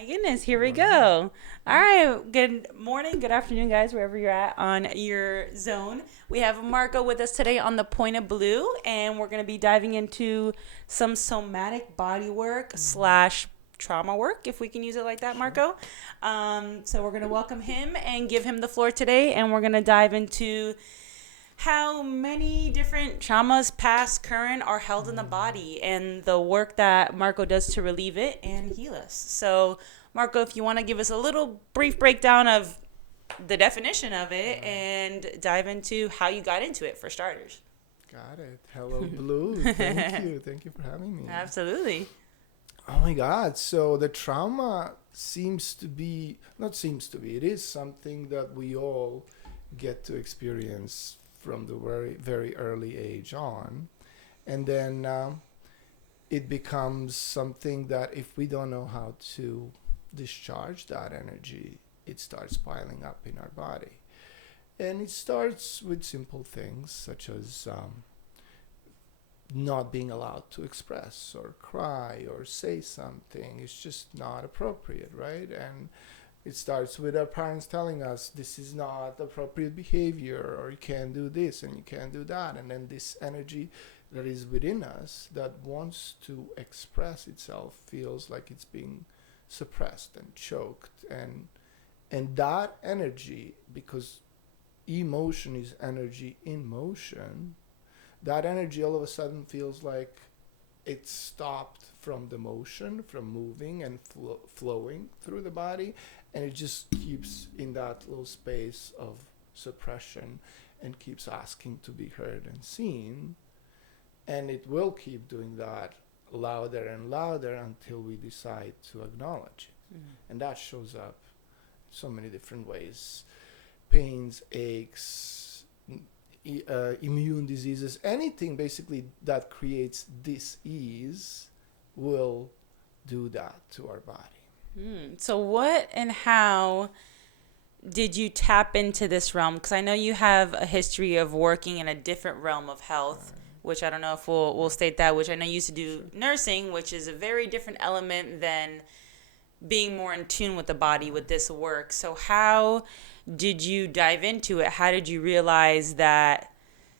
My goodness, here we go. All right, good morning, good afternoon, guys, wherever you're at on your zone. We have Marko with us today on the Point of Blue, and we're going to be diving into some somatic body work slash trauma work, if we can use it like that, Marko. So we're going to welcome him and give him the floor today, and we're going to dive into how many different traumas, past, current, are held in the body and the work that Marko does to relieve it and heal us. So, Marko, if you want to give us a little brief breakdown of the definition of it and dive into how you got into it for starters. Got it. Hello, Blue. Thank you. Thank you for having me. Absolutely. Oh my God. So the trauma it is something that we all get to experience from the very, very early age on. And then it becomes something that if we don't know how to discharge that energy, it starts piling up in our body. And it starts with simple things such as not being allowed to express or cry or say something. It's just not appropriate, right? And it starts with our parents telling us this is not appropriate behavior, or you can't do this and you can't do that. And then this energy that is within us that wants to express itself feels like it's being suppressed and choked. And that energy, because emotion is energy in motion, that energy all of a sudden feels like it's stopped from the motion, from moving and flowing through the body, and it just keeps in that little space of suppression and keeps asking to be heard and seen. And it will keep doing that louder and louder until we decide to acknowledge it. And that shows up so many different ways: pains, aches, immune diseases, anything basically that creates dis-ease will do that to our body. So, what and how did you tap into this realm? Because I know you have a history of working in a different realm of health, which I don't know if we'll state that, which I know you used to do nursing, which is a very different element than being more in tune with the body with this work. So how did you dive into it? How did you realize that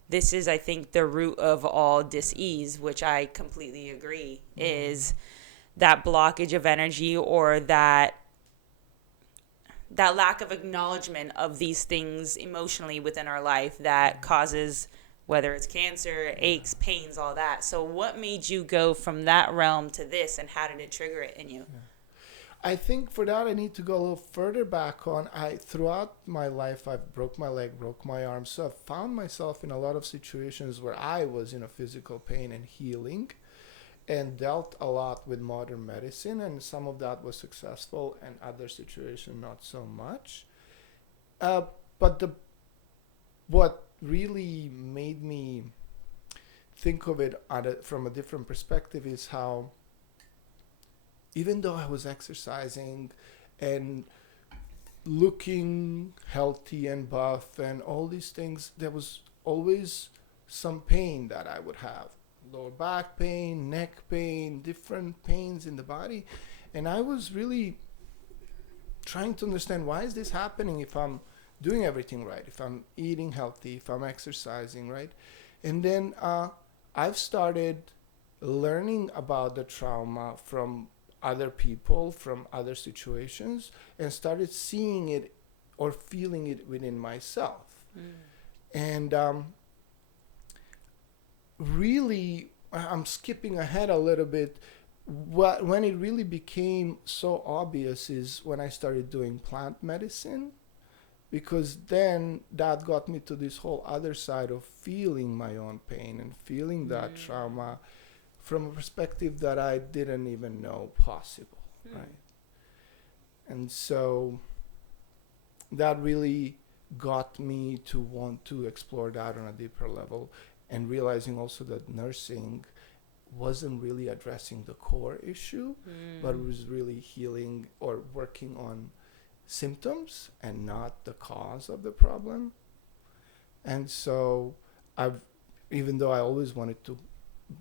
this is, I think, the root of all dis-ease, which I completely agree, is that blockage of energy, or that lack of acknowledgement of these things emotionally within our life that causes, whether it's cancer, aches, pains, all that. So what made you go from that realm to this, and how did it trigger it in you? I think for that I need to go a little further back on. Throughout my life, I've broke my leg, broke my arm, so I've found myself in a lot of situations where I was in a physical pain and healing, and dealt a lot with modern medicine, and some of that was successful and other situations not so much. But what really made me think of it from a different perspective is how, even though I was exercising and looking healthy and buff and all these things, there was always some pain that I would have. Lower back pain, neck pain, different pains in the body. And I was really trying to understand, why is this happening if I'm doing everything right, if I'm eating healthy, if I'm exercising, right? And then I've started learning about the trauma from other people, from other situations, and started seeing it or feeling it within myself. And really, I'm skipping ahead a little bit. When it really became so obvious is when I started doing plant medicine, because then that got me to this whole other side of feeling my own pain and feeling that trauma from a perspective that I didn't even know possible, right? And so that really got me to want to explore that on a deeper level, and realizing also that nursing wasn't really addressing the core issue, but it was really healing or working on symptoms and not the cause of the problem. And so even though I always wanted to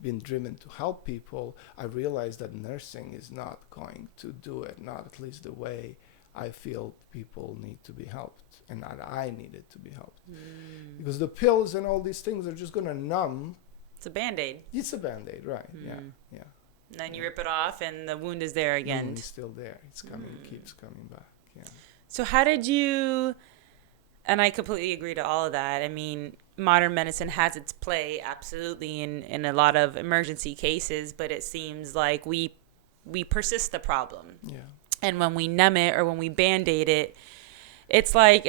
been driven to help people, I realized that nursing is not going to do it, not at least the way I feel people need to be helped and that I needed to be helped. Because the pills and all these things are just going to numb. It's a Band-Aid. It's a Band-Aid, right? Yeah. And then you rip it off and the wound is there again. The wound is still there. It's coming, keeps coming back. Yeah. So how did you, and I completely agree to all of that. I mean, modern medicine has its play, absolutely, in a lot of emergency cases, but it seems like we persist the problem. Yeah. And when we numb it or when we Band-Aid it, it's like,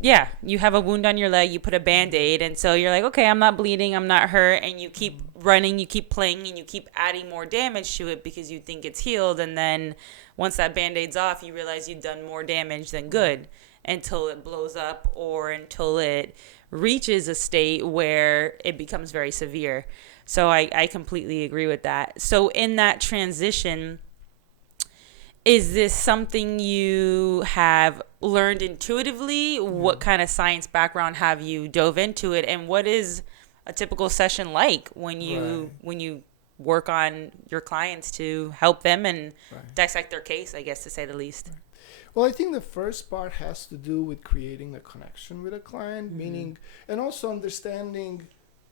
yeah, you have a wound on your leg, you put a Band-Aid, and so you're like, okay, I'm not bleeding, I'm not hurt, and you keep running, you keep playing, and you keep adding more damage to it because you think it's healed, and then once that Band-Aid's off, you realize you've done more damage than good until it blows up or until it reaches a state where it becomes very severe. So I completely agree with that. So in that transition, is this something you have learned intuitively? What kind of science background have you dove into it? And what is a typical session like when you work on your clients to help them and dissect their case, I guess, to say the least? Right. Well, I think the first part has to do with creating a connection with a client, meaning, and also understanding,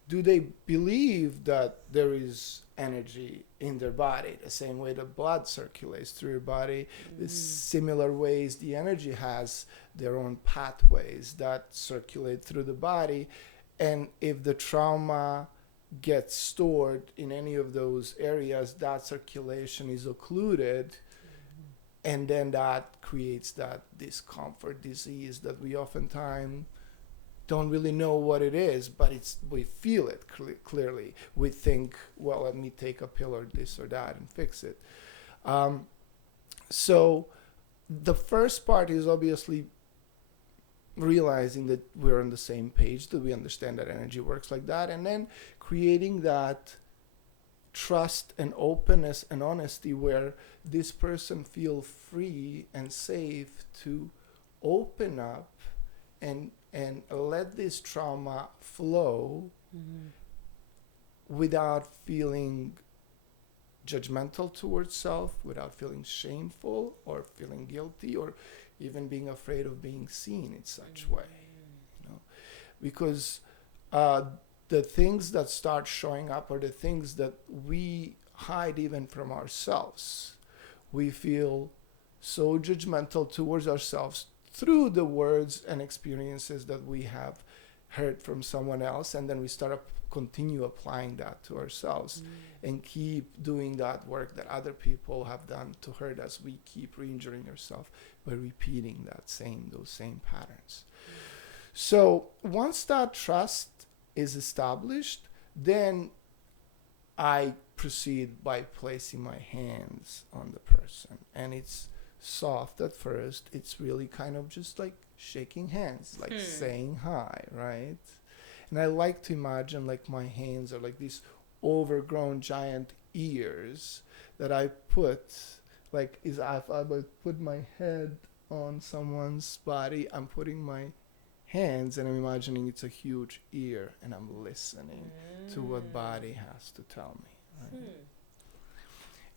do they believe that there is energy in their body, the same way the blood circulates through your body, the similar ways the energy has their own pathways that circulate through the body. And if the trauma gets stored in any of those areas, that circulation is occluded, and then that creates that discomfort, disease that we oftentimes don't really know what it is, but we feel it clearly. We think, well, let me take a pill or this or that and fix it. So the first part is obviously realizing that we're on the same page, that we understand that energy works like that, and then creating that trust and openness and honesty where this person feels free and safe to open up and let this trauma flow without feeling judgmental towards self, without feeling shameful or feeling guilty or even being afraid of being seen in such way, because the things that start showing up are the things that we hide even from ourselves. We feel so judgmental towards ourselves through the words and experiences that we have heard from someone else, and then we continue applying that to ourselves and keep doing that work that other people have done to hurt us. We keep re-injuring ourselves by repeating those same patterns. So once that trust is established, then I proceed by placing my hands on the person, and it's soft at first. It's really kind of just like shaking hands, like saying hi, right? And I like to imagine like my hands are like these overgrown giant ears that I put, like if I would put my head on someone's body, I'm putting my hands and I'm imagining it's a huge ear and I'm listening to what body has to tell me, right?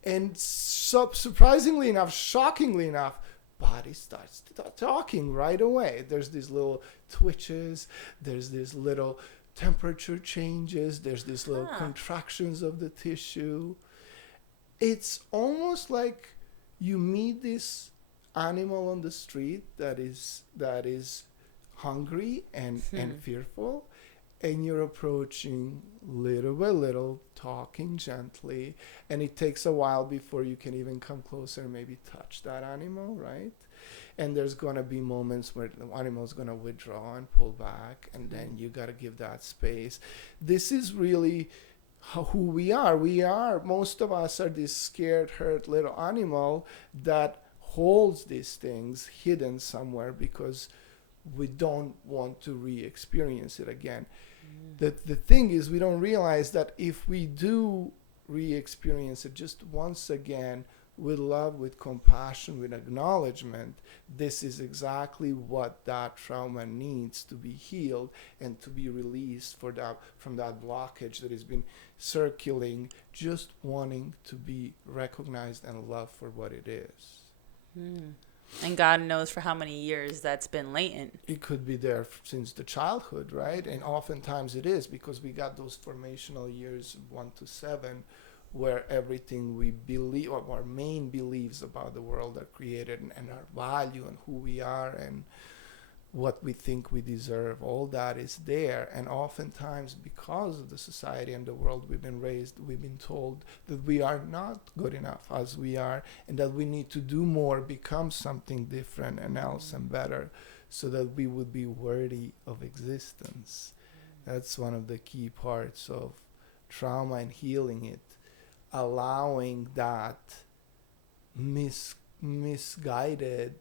And surprisingly enough, shockingly enough, body starts talking right away. There's these little twitches, there's these little temperature changes, there's these little contractions of the tissue. It's almost like you meet this animal on the street that is hungry and fearful, and you're approaching little by little, talking gently, and it takes a while before you can even come closer and maybe touch that animal, right? And there's going to be moments where the animal's going to withdraw and pull back, and then you got to give that space. This is really who we are. Most of us are this scared, hurt little animal that holds these things hidden somewhere because we don't want to re-experience it again. The thing is, we don't realize that if we do re-experience it just once again, with love, with compassion, with acknowledgement, this is exactly what that trauma needs to be healed and to be released from that blockage that has been circulating, just wanting to be recognized and loved for what it is. And God knows for how many years that's been latent. It could be there since the childhood, right? And oftentimes it is, because we got those formational years 1 to 7 where everything we believe, or our main beliefs about the world, are created, and our value and who we are and what we think we deserve, all that is there. And oftentimes, because of the society and the world we've been raised, we've been told that we are not good enough as we are, and that we need to do more, become something different and else and better, so that we would be worthy of existence. That's one of the key parts of trauma and healing it, allowing that misguided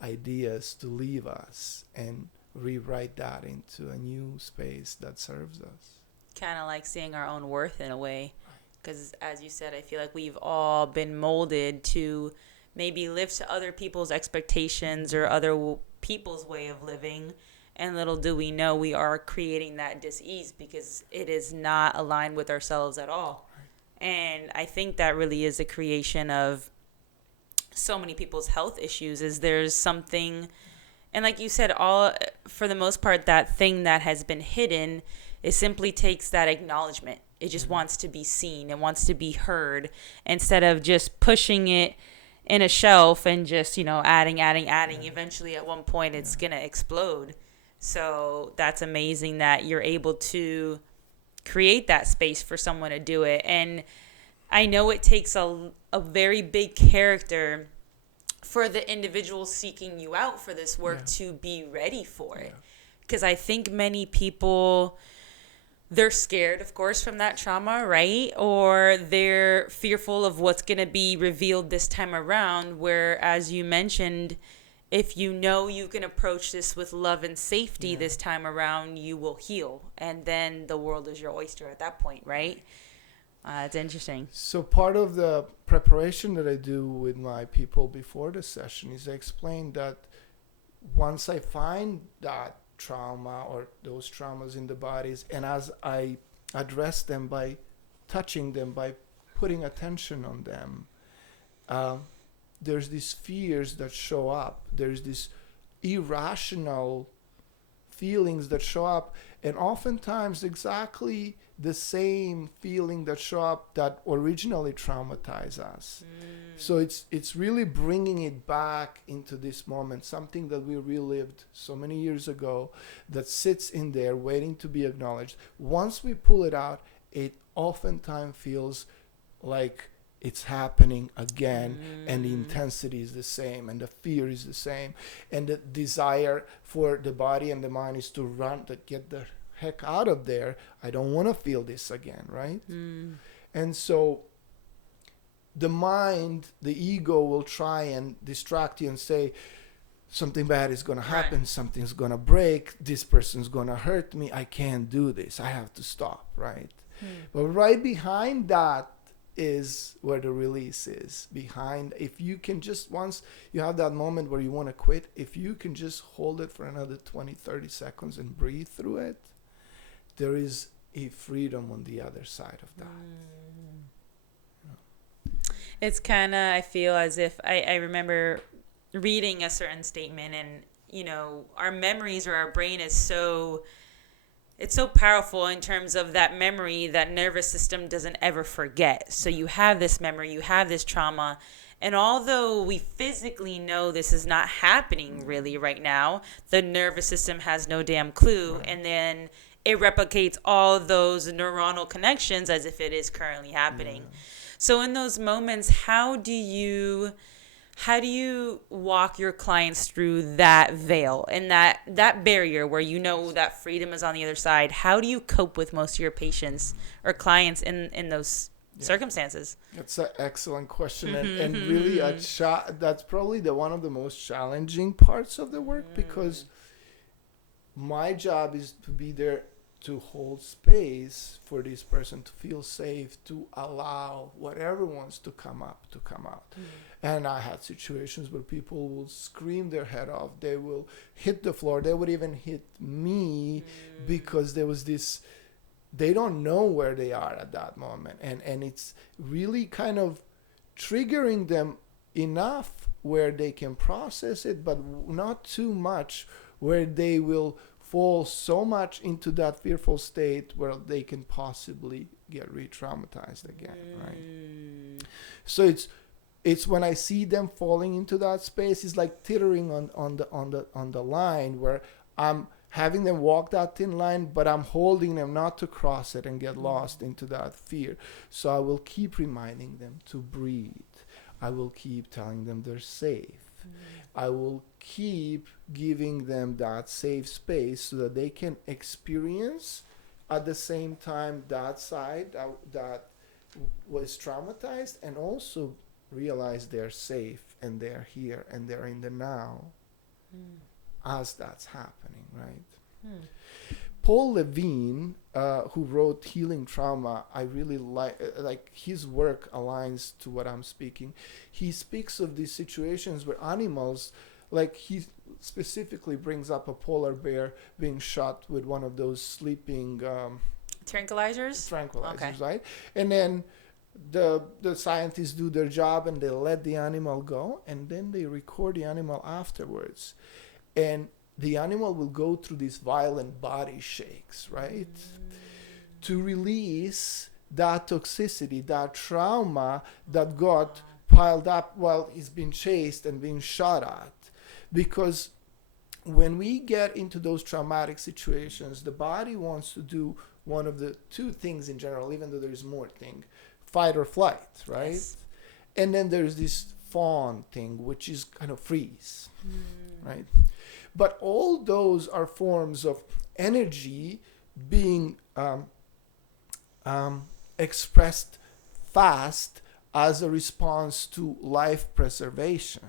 ideas to leave us and rewrite that into a new space that serves us. Kind of like seeing our own worth in a way. Because as you said, I feel like we've all been molded to maybe live to other people's expectations or other people's way of living. And little do we know, we are creating that dis-ease because it is not aligned with ourselves at all. And I think that really is a creation of so many people's health issues. Is there's something, and like you said, all for the most part, that thing that has been hidden, it simply takes that acknowledgement. It just wants to be seen. It wants to be heard, instead of just pushing it in a shelf and just, adding. Eventually, at one point, it's going to explode. So that's amazing that you're able to create that space for someone to do it. And I know it takes a very big character for the individual seeking you out for this work to be ready for it. Because I think many people, they're scared, of course, from that trauma, right? Or they're fearful of what's going to be revealed this time around, where, as you mentioned, if you know you can approach this with love and safety this time around, you will heal. And then the world is your oyster at that point, right? It's interesting. So part of the preparation that I do with my people before the session is I explain that once I find that trauma or those traumas in the bodies, and as I address them by touching them, by putting attention on them, there's these fears that show up. There's these irrational feelings that show up, and oftentimes exactly the same feeling that show up that originally traumatized us. So it's really bringing it back into this moment, something that we relived so many years ago that sits in there waiting to be acknowledged. Once we pull it out, it oftentimes feels like it's happening again, and the intensity is the same, and the fear is the same, and the desire for the body and the mind is to run, to get the heck out of there. I don't want to feel this again, right? And so the mind, the ego, will try and distract you and say, something bad is going to happen, something's going to break, this person's going to hurt me, I can't do this, I have to stop, right? But right behind that is where the release is. Behind, if you can just, once you have that moment where you want to quit, if you can just hold it for another 20-30 seconds and breathe through it, there is a freedom on the other side of that. It's kind of, I feel as if I remember reading a certain statement, and our memories, or our brain is so, it's so powerful in terms of that memory, that nervous system doesn't ever forget. So you have this memory, you have this trauma, and although we physically know this is not happening really right now, the nervous system has no damn clue. And then it replicates all those neuronal connections as if it is currently happening. So in those moments, how do you walk your clients through that veil and that barrier where that freedom is on the other side? How do you cope with most of your patients or clients in those circumstances? That's an excellent question, and really that's probably one of the most challenging parts of the work, because my job is to be there to hold space for this person to feel safe, to allow whatever wants to come up to come out. And I had situations where people will scream their head off. They will hit the floor. They would even hit me because there was this, they don't know where they are at that moment. And it's really kind of triggering them enough where they can process it, but not too much where they will fall so much into that fearful state where they can possibly get re-traumatized again, right? So it's when I see them falling into that space, it's like teetering on the line where I'm having them walk that thin line, but I'm holding them not to cross it and get lost into that fear. So I will keep reminding them to breathe. I will keep telling them they're safe. I will keep giving them that safe space so that they can experience at the same time that side that was traumatized, and also realize they're safe and they're here and they're in the now as that's happening, right? Paul Levine, who wrote Healing Trauma, I really like his work aligns to what I'm speaking. He speaks of these situations where animals, like he specifically brings up a polar bear being shot with one of those sleeping tranquilizers, okay. Right? And then the scientists do their job and they let the animal go, and then they record the animal afterwards. And the animal will go through these violent body shakes, right? To release that toxicity, that trauma that got piled up while he's been chased and being shot at. Because when we get into those traumatic situations, the body wants to do one of the two things in general, even though there's more thing, fight or flight, right? Yes. And then there's this fawn thing, which is kind of freeze, right? But all those are forms of energy being expressed fast as a response to life preservation,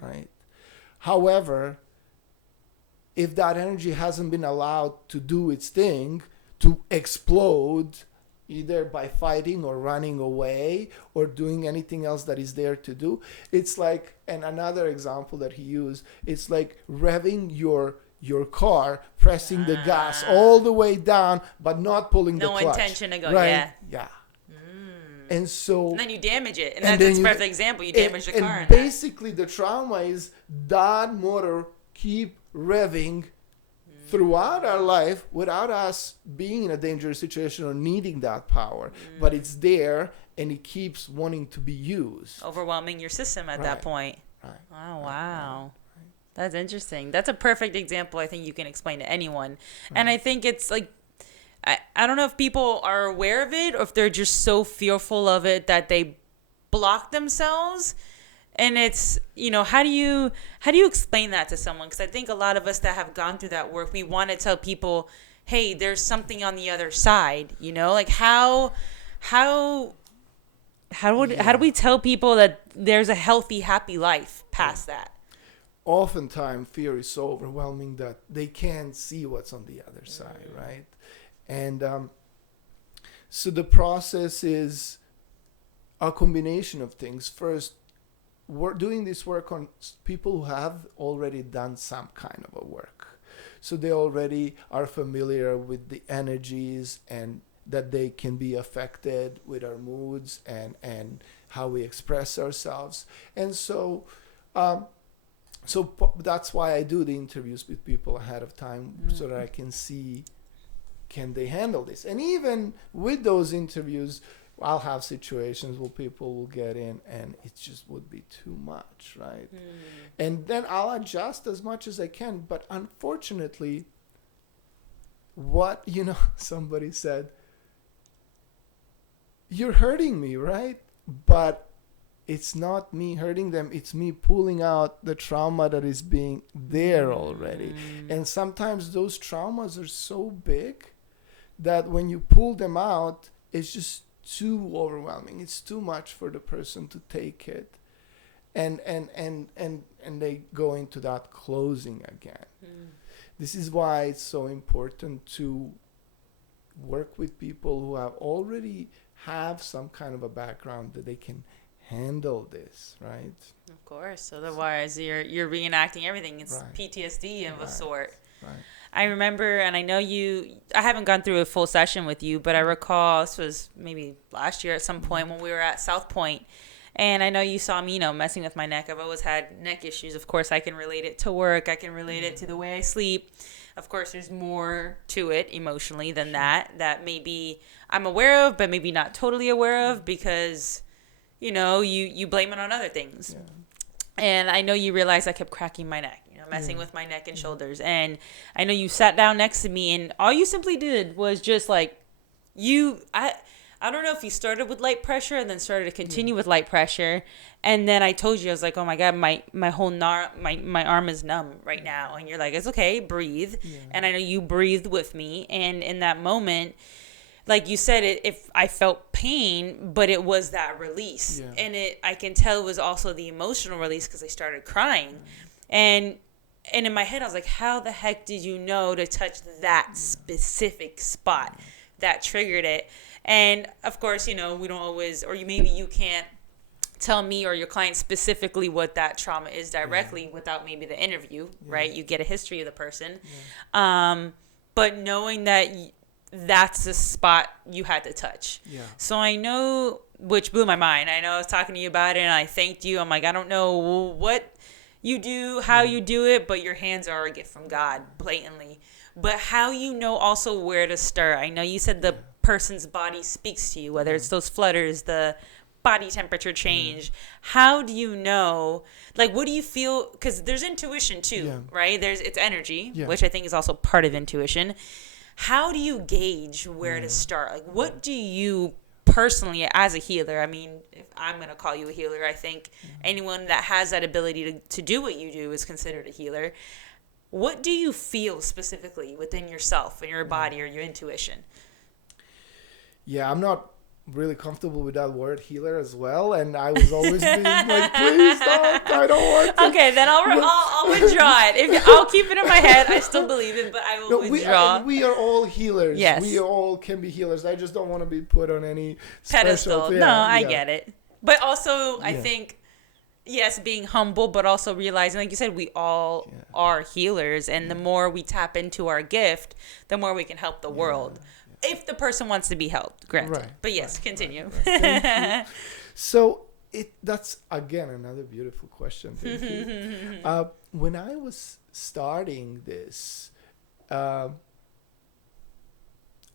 right? However, if that energy hasn't been allowed to do its thing, to explode, either by fighting or running away or doing anything else that is there to do, it's like, and another example that he used, it's like revving your car, pressing the gas all the way down, but not pulling the clutch. No intention to go, right? Yeah. And so, and then you damage it, and that's a perfect example. You damage the car. And basically, the trauma is that motor keep revving throughout our life without us being in a dangerous situation or needing that power. But it's there, and it keeps wanting to be used. Overwhelming your system at that point. Right. Oh, wow. Right. That's interesting. That's a perfect example I think you can explain to anyone. Right. And I think it's like, I don't know if people are aware of it or if they're just so fearful of it that they block themselves. And it's, how do you explain that to someone? Because I think a lot of us that have gone through that work, we want to tell people, hey, there's something on the other side, like how do we tell people that there's a healthy, happy life past that? Oftentimes fear is so overwhelming that they can't see what's on the other side, right? And so the process is a combination of things. First, we're doing this work on people who have already done some kind of a work. So they already are familiar with the energies and that they can be affected with our moods and how we express ourselves. And so that's why I do the interviews with people ahead of time, so that I can see, can they handle this? And even with those interviews, I'll have situations where people will get in and it just would be too much, right? And then I'll adjust as much as I can. But unfortunately, somebody said, you're hurting me, right? But it's not me hurting them. It's me pulling out the trauma that is being there already. And sometimes those traumas are so big that when you pull them out, it's just too overwhelming. It's too much for the person to take it. And they go into that closing again. This is why it's so important to work with people who have some kind of a background that they can handle this, right? Of course. Otherwise, you're reenacting everything. It's Right. PTSD of a Right. sort. Right. I remember, and I know I haven't gone through a full session with you, but I recall this was maybe last year at some point when we were at South Point. And I know you saw me, messing with my neck. I've always had neck issues. Of course, I can relate it to work. I can relate it to the way I sleep. Of course, there's more to it emotionally than that maybe I'm aware of, but maybe not totally aware of because, you blame it on other things. Yeah. And I know you realized I kept cracking my neck, messing with my neck and shoulders. And I know you sat down next to me and all you simply did was just like, I don't know if you started with light pressure and then started to continue with light pressure. And then I told you, I was like, oh my God, my whole my arm is numb right now. And you're like, it's okay, breathe. Yeah. And I know you breathed with me. And in that moment, like you said, if I felt pain, but it was that release. Yeah. And I can tell it was also the emotional release because I started crying. And in my head, I was like, how the heck did you know to touch that specific spot that triggered it? And of course, we don't always, or maybe you can't tell me or your client specifically what that trauma is directly without maybe the interview, right? You get a history of the person. Yeah. But knowing that that's the spot you had to touch. Yeah. So I know, which blew my mind. I know I was talking to you about it and I thanked you. I'm like, I don't know what you do, how you do it, but your hands are a gift from God, blatantly. But how also where to start. I know you said the person's body speaks to you, whether it's those flutters, the body temperature change. How do you know, like, what do you feel? Because there's intuition too, right? It's energy, which I think is also part of intuition. How do you gauge where to start? Like, what do you personally, as a healer, I mean, if I'm going to call you a healer, I think anyone that has that ability to do what you do is considered a healer. What do you feel specifically within yourself and your body or your intuition? Yeah, I'm not really comfortable with that word healer as well, and I was always being like, please don't, I don't want to. Okay, then I'll withdraw it. I'll keep it in my head. I still believe it, but I will withdraw. We are all healers. Yes. We all can be healers. I just don't want to be put on any pedestal. I get it. But also, I think, yes, being humble, but also realizing, like you said, we all are healers, and the more we tap into our gift, the more we can help the world. If the person wants to be helped, granted. Right, but yes, continue. Right. So that's, again, another beautiful question. Thank you. When I was starting this, I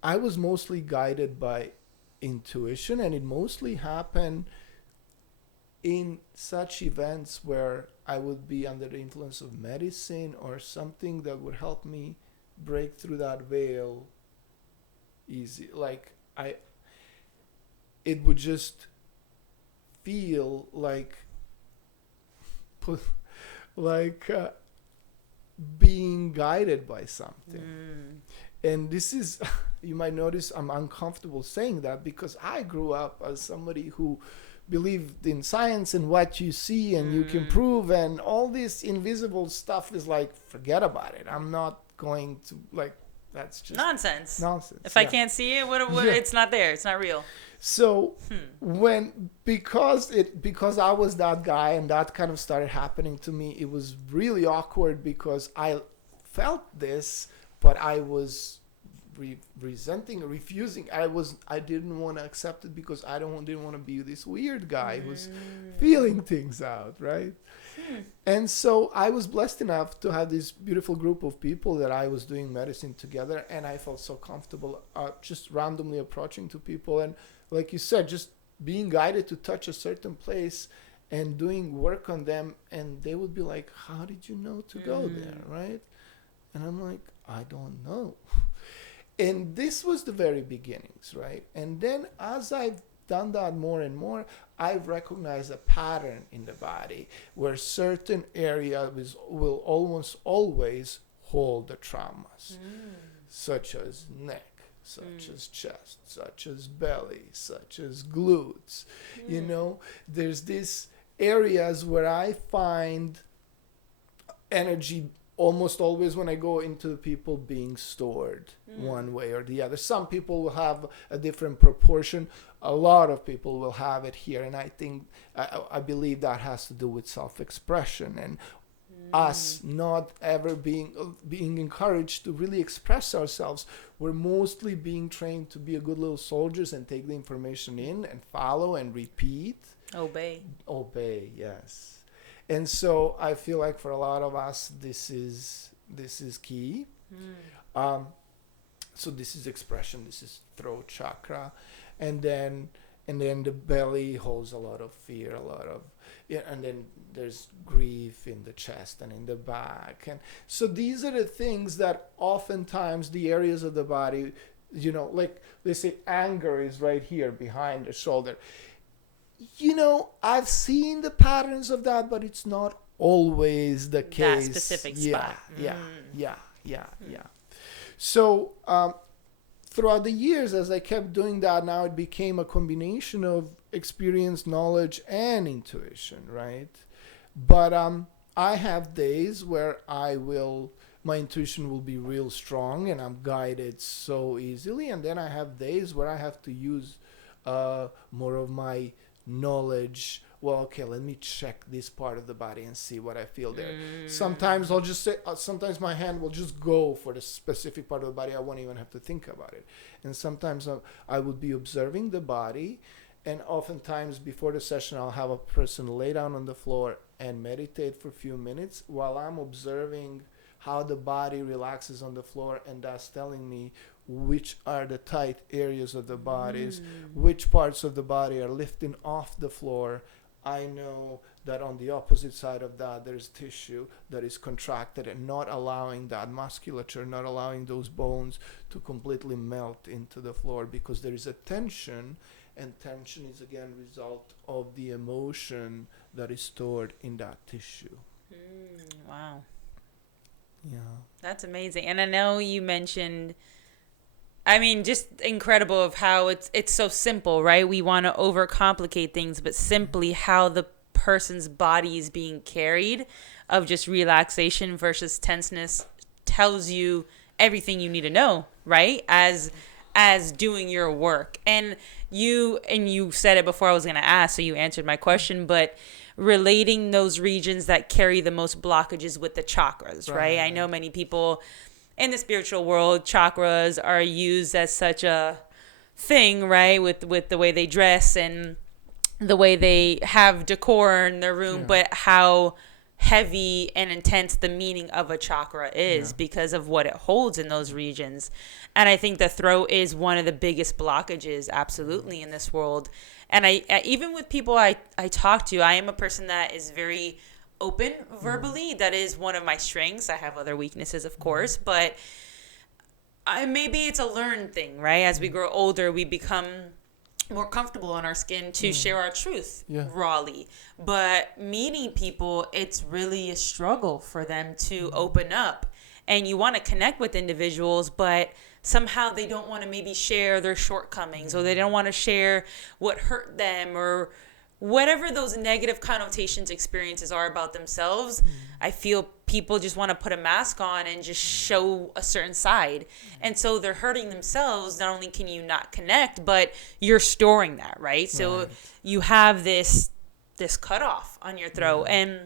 was mostly guided by intuition, and it mostly happened in such events where I would be under the influence of medicine or something that would help me break through that veil easy. Like it would just feel like being guided by something. And this is, you might notice I'm uncomfortable saying that because I grew up as somebody who believed in science and what you see and you can prove, and all this invisible stuff is like, forget about it. I'm not going to, like, that's just nonsense. If I can't see it, it's not there. It's not real. So because I was that guy and that kind of started happening to me, it was really awkward because I felt this, but I was resenting, refusing. I didn't want to accept it because I didn't want to be this weird guy who's feeling things out, right? And so I was blessed enough to have this beautiful group of people that I was doing medicine together, and I felt so comfortable just randomly approaching to people, and like you said, just being guided to touch a certain place and doing work on them, and they would be like, how did you know to go there, right? And I'm like, I don't know. And this was the very beginnings, right? And then as I've done that more and more, I've recognized a pattern in the body where certain areas will almost always hold the traumas, such as neck, such as chest, such as belly, such as glutes. You know, there's these areas where I find energy almost always when I go into people being stored one way or the other. Some people will have a different proportion. A lot of people will have it here, and I think I believe that has to do with self-expression and us not ever being encouraged to really express ourselves. We're mostly being trained to be a good little soldiers and take the information in and follow and repeat. Obey, yes. And so I feel like for a lot of us, this is key. So this is expression. This is throat chakra, and then the belly holds a lot of fear, and then there's grief in the chest and in the back. And so these are the things that oftentimes the areas of the body, like they say anger is right here behind the shoulder. I've seen the patterns of that, but it's not always the case. That specific spot. Yeah. So throughout the years, as I kept doing that, now it became a combination of experience, knowledge, and intuition, right? But I have days where my intuition will be real strong and I'm guided so easily. And then I have days where I have to use more of my knowledge. Well, okay, let me check this part of the body and see what I feel there. Sometimes I'll just say, sometimes my hand will just go for the specific part of the body. I won't even have to think about it. And sometimes I would be observing the body. And oftentimes before the session, I'll have a person lay down on the floor and meditate for a few minutes while I'm observing how the body relaxes on the floor, and that's telling me which are the tight areas of the bodies, which parts of the body are lifting off the floor. I know that on the opposite side of that, there's tissue that is contracted and not allowing that musculature, not allowing those bones to completely melt into the floor because there is a tension, and tension is again a result of the emotion that is stored in that tissue. Wow. Yeah. That's amazing. And I know you mentioned, just incredible of how it's so simple, right? We want to overcomplicate things, but simply how the person's body is being carried of just relaxation versus tenseness tells you everything you need to know, right? As doing your work. And you said it before I was going to ask, so you answered my question, but relating those regions that carry the most blockages with the chakras, right? I know many people in the spiritual world, chakras are used as such a thing, right? With the way they dress and the way they have decor in their room, but how heavy and intense the meaning of a chakra is because of what it holds in those regions. And I think the throat is one of the biggest blockages, absolutely, in this world. And I even with people I talk to, I am a person that is very open verbally. That is one of my strengths. I have other weaknesses, of course, but maybe it's a learned thing, right? As we grow older, we become more comfortable in our skin to share our truth rawly. But meeting people, it's really a struggle for them to open up. And you want to connect with individuals, but somehow they don't want to maybe share their shortcomings, or they don't want to share what hurt them, or whatever those negative connotations experiences are about themselves. I feel people just want to put a mask on and just show a certain side. And so they're hurting themselves. Not only can you not connect, but you're storing that, right? So you have this cutoff on your throat. And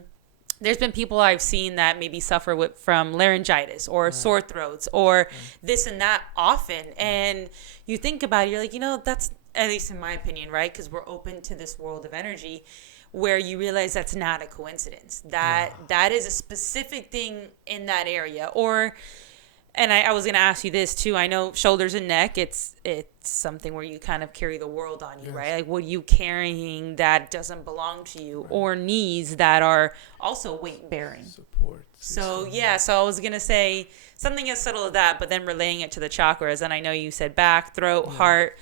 there's been people I've seen that maybe suffer from laryngitis or sore throats or this and that often. And you think about it, you're like, that's, at least in my opinion, right? Because we're open to this world of energy, where you realize that's not a coincidence. That is a specific thing in that area. And I was going to ask you this too. I know shoulders and neck, it's something where you kind of carry the world on you, right? Like, what are you carrying that doesn't belong to you? Or knees that are also weight bearing. Support. So I was going to say something as subtle as that, but then relaying it to the chakras. And I know you said back, throat, heart.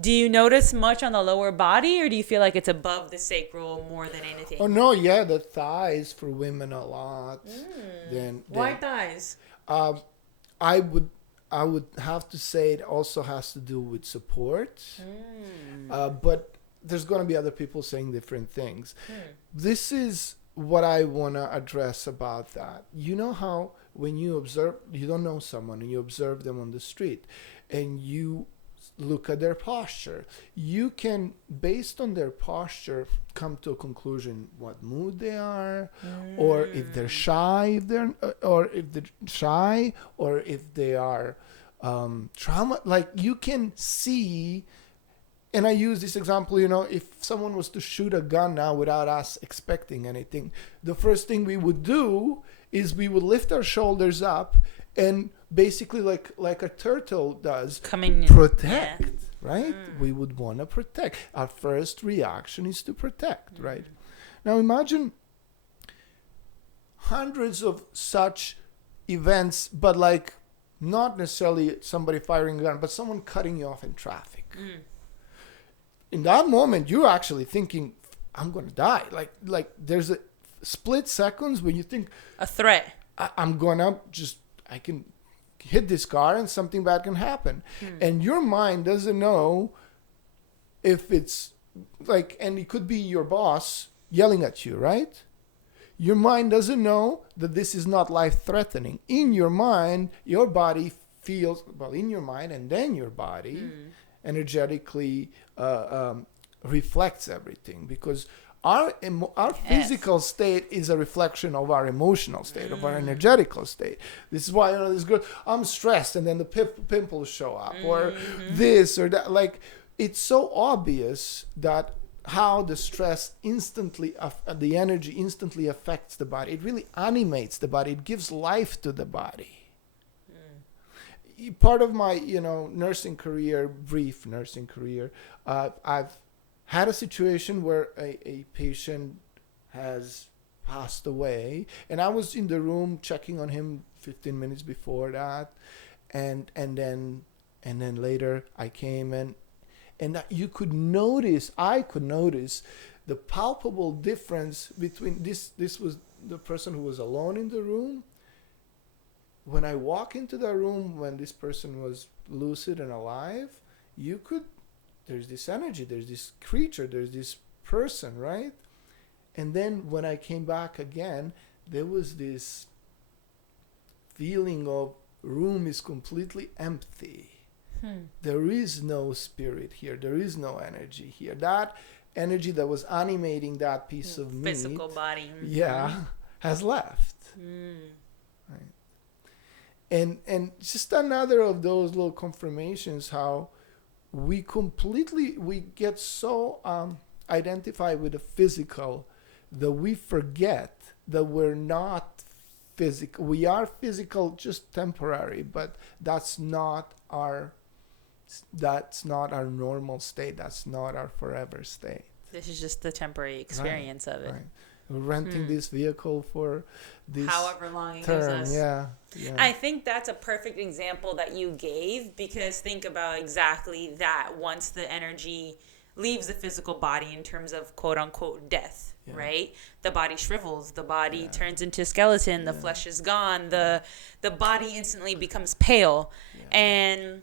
Do you notice much on the lower body, or do you feel like it's above the sacral more than anything? Oh, no, the thighs for women a lot. Why thighs? I would have to say it also has to do with support. But there's going to be other people saying different things. This is what I want to address about that. You know how when you observe, you don't know someone and you observe them on the street and you look at their posture, you can, based on their posture, come to a conclusion what mood they are, or if they're shy, or if they are trauma. Like, you can see. And I use this example, if someone was to shoot a gun now without us expecting anything, the first thing we would do is we would lift our shoulders up and basically like a turtle does, protect, right? We would want to protect. Our first reaction is to protect, right? Now imagine hundreds of such events, but like not necessarily somebody firing a gun, but someone cutting you off in traffic. In that moment, you're actually thinking, I'm going to die. Like there's a split seconds when you think a threat. I'm going to I can hit this car and something bad can happen. And your mind doesn't know if it's like, and it could be your boss yelling at you, right? Your mind doesn't know that this is not life-threatening. In your mind, your body feels, well, in your mind and then your body energetically reflects everything, because our physical state is a reflection of our emotional state, of our energetical state. This is why this girl, I'm stressed, and then the pimples show up, or this or that. Like, it's so obvious that how the stress the energy instantly affects the body. It really animates the body. It gives life to the body. Part of my, nursing career, brief nursing career, I've had a situation where a patient has passed away, and I was in the room checking on him 15 minutes before that, and then later I came and I could notice the palpable difference between this was the person who was alone in the room. When I walk into the room, when this person was lucid and alive, there's this energy, there's this creature, there's this person, right? And then when I came back again, there was this feeling of room is completely empty. There is no spirit here. There is no energy here. That energy that was animating that piece of meat, physical body, has left. Right. And just another of those little confirmations how we get so identified with the physical that we forget that we're not physical. We are physical, just temporary, but that's not our normal state. That's not our forever state. This is just the temporary experience of it. Right. We're renting this vehicle for this however long it term. gives us. Yeah. I think that's a perfect example that you gave, because think about exactly that. Once the energy leaves the physical body in terms of quote unquote death, right? The body shrivels, the body turns into a skeleton, the flesh is gone, the body instantly becomes pale. And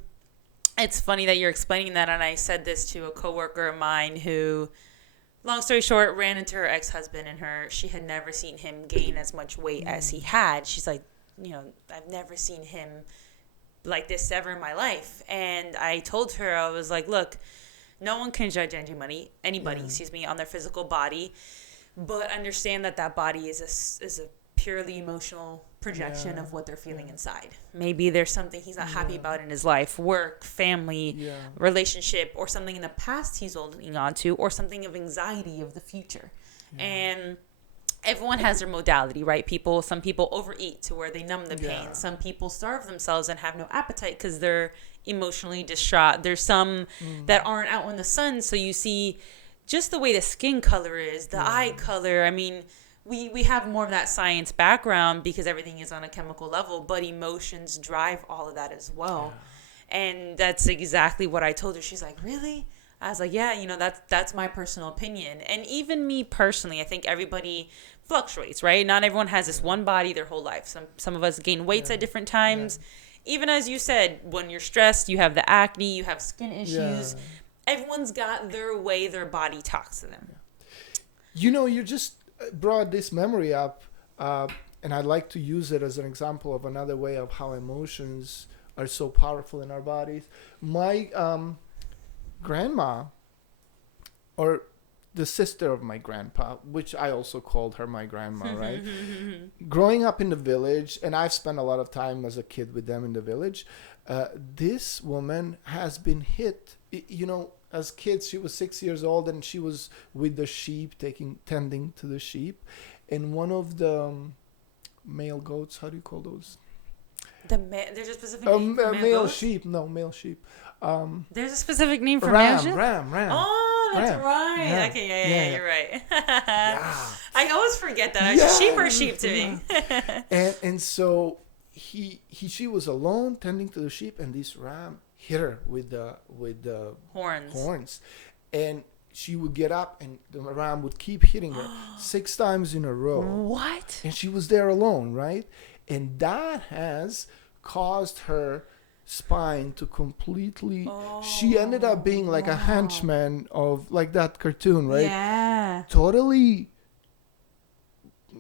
it's funny that you're explaining that, and I said this to a coworker of mine who, long story short, ran into her ex-husband, and she had never seen him gain as much weight as he had. She's like, I've never seen him like this ever in my life. And I told her, I was like, look, no one can judge anybody, on their physical body, but understand that body is a purely emotional projection of what they're feeling inside. Maybe there's something he's not happy about in his life, work, family, relationship, or something in the past he's holding on to, or something of anxiety of the future. And everyone has their modality, right? Some people overeat to where they numb the pain. Some people starve themselves and have no appetite because they're emotionally distraught. There's some that aren't out in the sun, so you see just the way the skin color is, the eye color. I mean, we have more of that science background because everything is on a chemical level, but emotions drive all of that as well. And that's exactly what I told her. She's like, really? I was like, yeah, that's my personal opinion. And even me personally, I think everybody fluctuates, right? Not everyone has this one body their whole life. Some of us gain weights at different times. Even as you said, when you're stressed, you have the acne, you have skin issues. Everyone's got their way their body talks to them. You're just brought this memory up, and I'd like to use it as an example of another way of how emotions are so powerful in our bodies. My grandma, or the sister of my grandpa, which I also called her my grandma, right? Growing up in the village, and I've spent a lot of time as a kid with them in the village, this woman has been hit. As kids, she was 6 years old, and she was with the sheep, tending to the sheep, and one of the male goats, how do you call those? There's a specific name for male sheep. No, male sheep. There's a specific name for ram. male sheep? Ram. Oh, that's ram. right. Yeah. Okay, yeah, you're right. Yeah. I always forget that. Yeah. Sheep are sheep to me. and so she was alone tending to the sheep, and this ram hit her with the horns, and she would get up, and the ram would keep hitting her 6 times in a row. What? And she was there alone, right? And that has caused her spine to completely... she ended up being like a henchman of, like that cartoon, right? Yeah. Totally,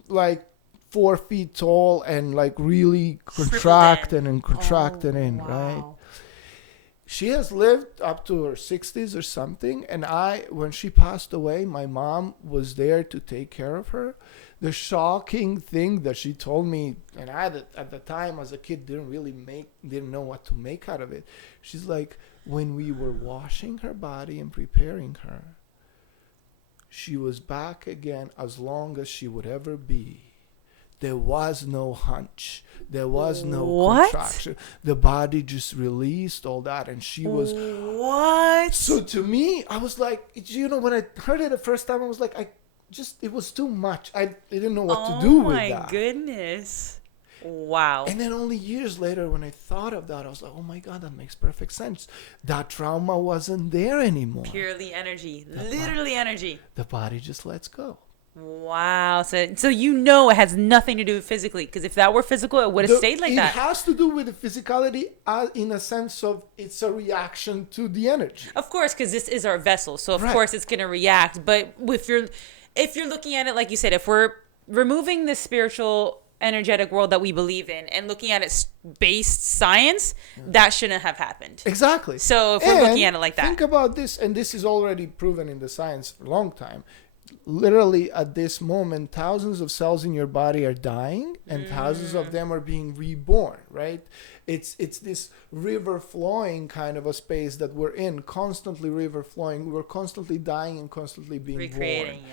like 4 feet tall and like really contracted in, right? She has lived up to her 60s or something, and when she passed away, my mom was there to take care of her. The shocking thing that she told me, and I at the time as a kid didn't know what to make out of it. She's like, when we were washing her body and preparing her, she was back again as long as she would ever be. There was no hunch. There was no contraction. The body just released all that, and she was... What? So to me, I was like, when I heard it the first time, I was like, it was too much. I didn't know what to do with that. Oh my goodness. Wow. And then only years later, when I thought of that, I was like, oh my God, that makes perfect sense. That trauma wasn't there anymore. Purely energy. Literally energy. The body just lets go. Wow. So it has nothing to do with physically, because if that were physical, it would have stayed like that. It has to do with the physicality in a sense of it's a reaction to the energy. Of course, because this is our vessel. So, of course, it's going to react. But if you're looking at it, like you said, if we're removing the spiritual energetic world that we believe in and looking at it based science, that shouldn't have happened. Exactly. So if we're looking at it like that. Think about this, and this is already proven in the science for a long time. Literally at this moment, thousands of cells in your body are dying, and thousands of them are being reborn, right? It's this river flowing kind of a space that we're in, constantly river flowing. We're constantly dying and constantly being recreating, born.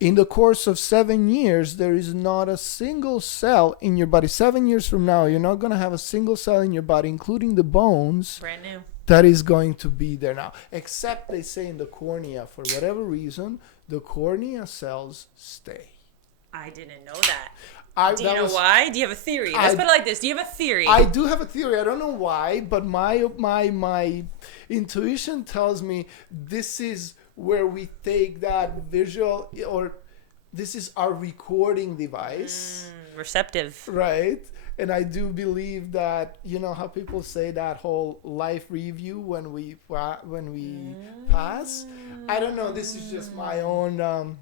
In the course of 7 years, there is not a single cell in your body. 7 years from now, you're not going to have a single cell in your body, including the bones, brand new, that is going to be there now. Except they say in the cornea, for whatever reason, the cornea cells stay. I didn't know that. Do you know why? Do you have a theory? Let's put it like this. Do you have a theory? I do have a theory. I don't know why, but my intuition tells me this is where we take that visual, or this is our recording device. Receptive. Right? And I do believe that, how people say that whole life review when we pass. I don't know. This is just my own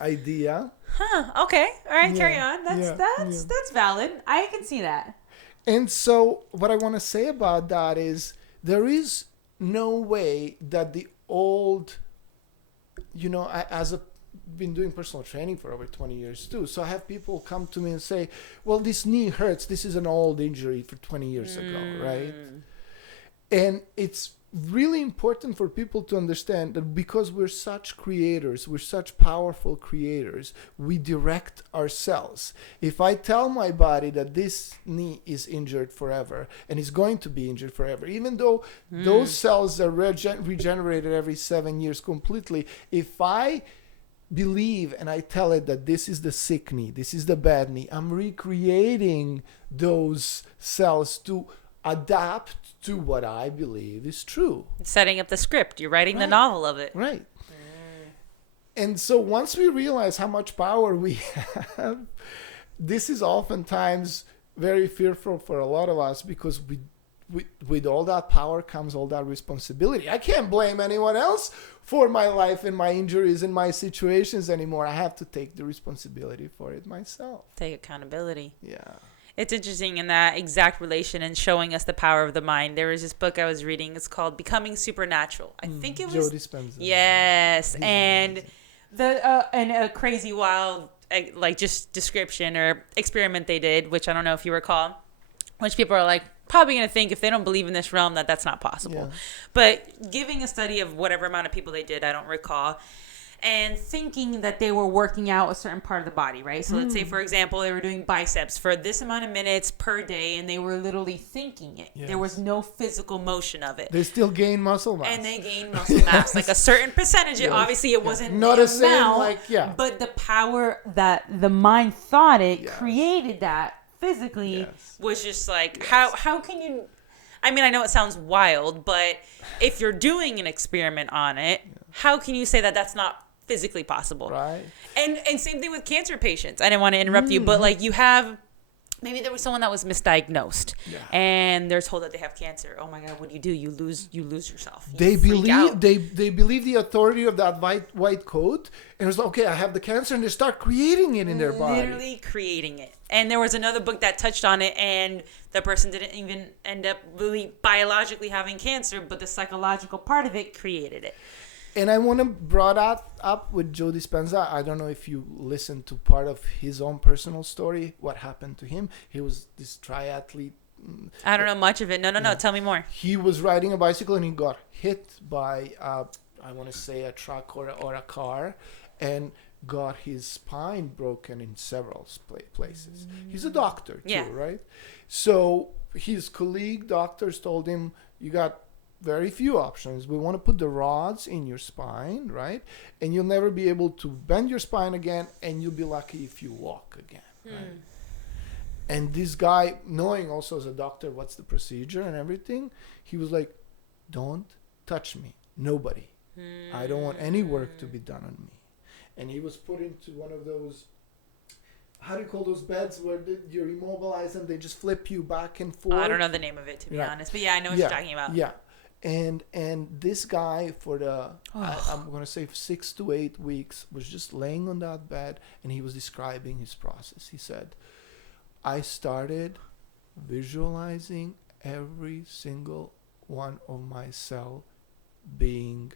idea. Huh. Okay. All right. Carry on. That's valid. I can see that. And so what I want to say about that is there is no way that the old, been doing personal training for over 20 years too. So I have people come to me and say, well, this knee hurts. This is an old injury for 20 years ago, right? And it's really important for people to understand that because we're such creators, we're such powerful creators, we direct ourselves. If I tell my body that this knee is injured forever and is going to be injured forever, even though those cells are regenerated every 7 years completely, if I believe and I tell it that this is the sick knee, this is the bad knee, I'm recreating those cells to adapt to what I believe is true. Setting up the script. You're writing the novel of it. Right. And so once we realize how much power we have, this is oftentimes very fearful for a lot of us because with all that power comes all that responsibility. I can't blame anyone else for my life and my injuries and my situations anymore. I have to take the responsibility for it myself. Take accountability. Yeah. It's interesting in that exact relation and showing us the power of the mind. There was this book I was reading. It's called Becoming Supernatural. I think it was. Joe Dispenza. Yes. He's and amazing. and a crazy, wild, like just description or experiment they did, which I don't know if you recall, which people are like probably going to think if they don't believe in this realm that that's not possible. Yeah. But giving a study of whatever amount of people they did, I don't recall, and thinking that they were working out a certain part of the body, right? So let's say, for example, they were doing biceps for this amount of minutes per day, and they were literally thinking it. Yes. There was no physical motion of it. They still gain muscle mass. And they gained muscle mass, like a certain percentage. Yes. Obviously, it wasn't not the the same, amount, like, yeah. but the power that the mind thought it Yes. created that physically Yes. was just like, Yes. how can you... I mean, I know it sounds wild, but if you're doing an experiment on it, how can you say that that's not physically possible? Right. And same thing with cancer patients. I didn't want to interrupt you, but like you have... Maybe there was someone that was misdiagnosed, and they're told that they have cancer. Oh my God, what do? You lose yourself. They believe they believe the authority of that white coat, and it's like, okay, I have the cancer, and they start creating it in their body. Literally creating it. And there was another book that touched on it, and the person didn't even end up really biologically having cancer, but the psychological part of it created it. And I want to brought that up with Joe Dispenza. I don't know if you listened to part of his own personal story, what happened to him. He was this triathlete. I don't know much of it. No. Tell me more. He was riding a bicycle and he got hit by, I want to say, a truck or a car, and got his spine broken in several places. He's a doctor too, right? So his colleague doctors told him, you got very few options. We want to put the rods in your spine, right? And you'll never be able to bend your spine again, and you'll be lucky if you walk again, right? And this guy, knowing also as a doctor what's the procedure and everything, he was like, don't touch me. Nobody. I don't want any work to be done on me. And he was put into one of those, how do you call those beds where you're immobilized and they just flip you back and forth? I don't know the name of it, to be honest. But yeah, I know what you're talking about. Yeah. And this guy for I'm going to say 6 to 8 weeks was just laying on that bed, and he was describing his process. He said, I started visualizing every single one of my cell being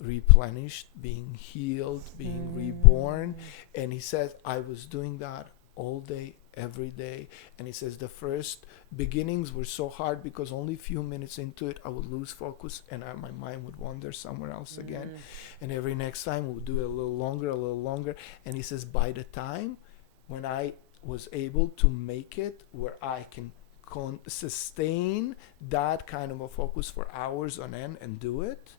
replenished, being healed, being reborn. And he says, I was doing that all day, every day. And he says the first beginnings were so hard because only a few minutes into it I would lose focus, and my mind would wander somewhere else again. And every next time we would do it a little longer. And he says by the time when I was able to make it where I can sustain that kind of a focus for hours on end and do it,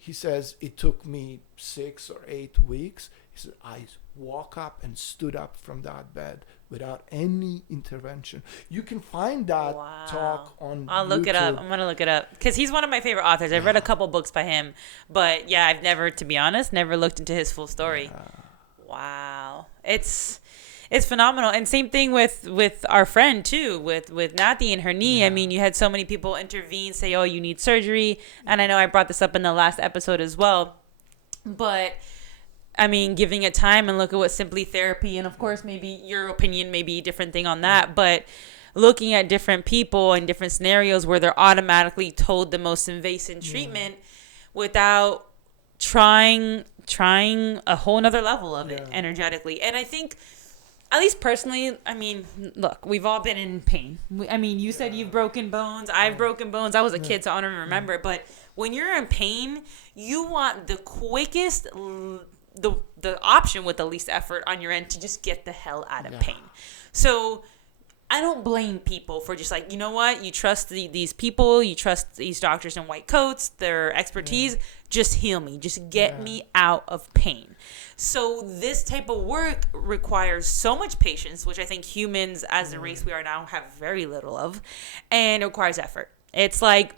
he says it took me 6 or 8 weeks. He said I woke up and stood up from that bed without any intervention. You can find that talk on I'll look YouTube. it up. I'm going to look it up because he's one of my favorite authors. I've read a couple books by him, but yeah, I've never, to be honest, never looked into his full story. Wow. It's phenomenal. And same thing with our friend too, with Nati and her knee. I mean, you had so many people intervene, say, oh, you need surgery. And I know I brought this up in the last episode as well. But I mean, giving it time and look at what Simply Therapy, and of course, maybe your opinion may be a different thing on that, but looking at different people and different scenarios where they're automatically told the most invasive treatment without trying a whole nother level of it energetically. And I think, at least personally, I mean, look, we've all been in pain. I mean, you said you've broken bones. I've broken bones. I was a kid, so I don't even remember. But when you're in pain, you want the quickest, the option with the least effort on your end to just get the hell out of pain. So I don't blame people for just like, you know what? You trust these people. You trust these doctors in white coats, their expertise. Just heal me. Just get me out of pain. So this type of work requires so much patience, which I think humans as the race we are now have very little of, and it requires effort. It's like,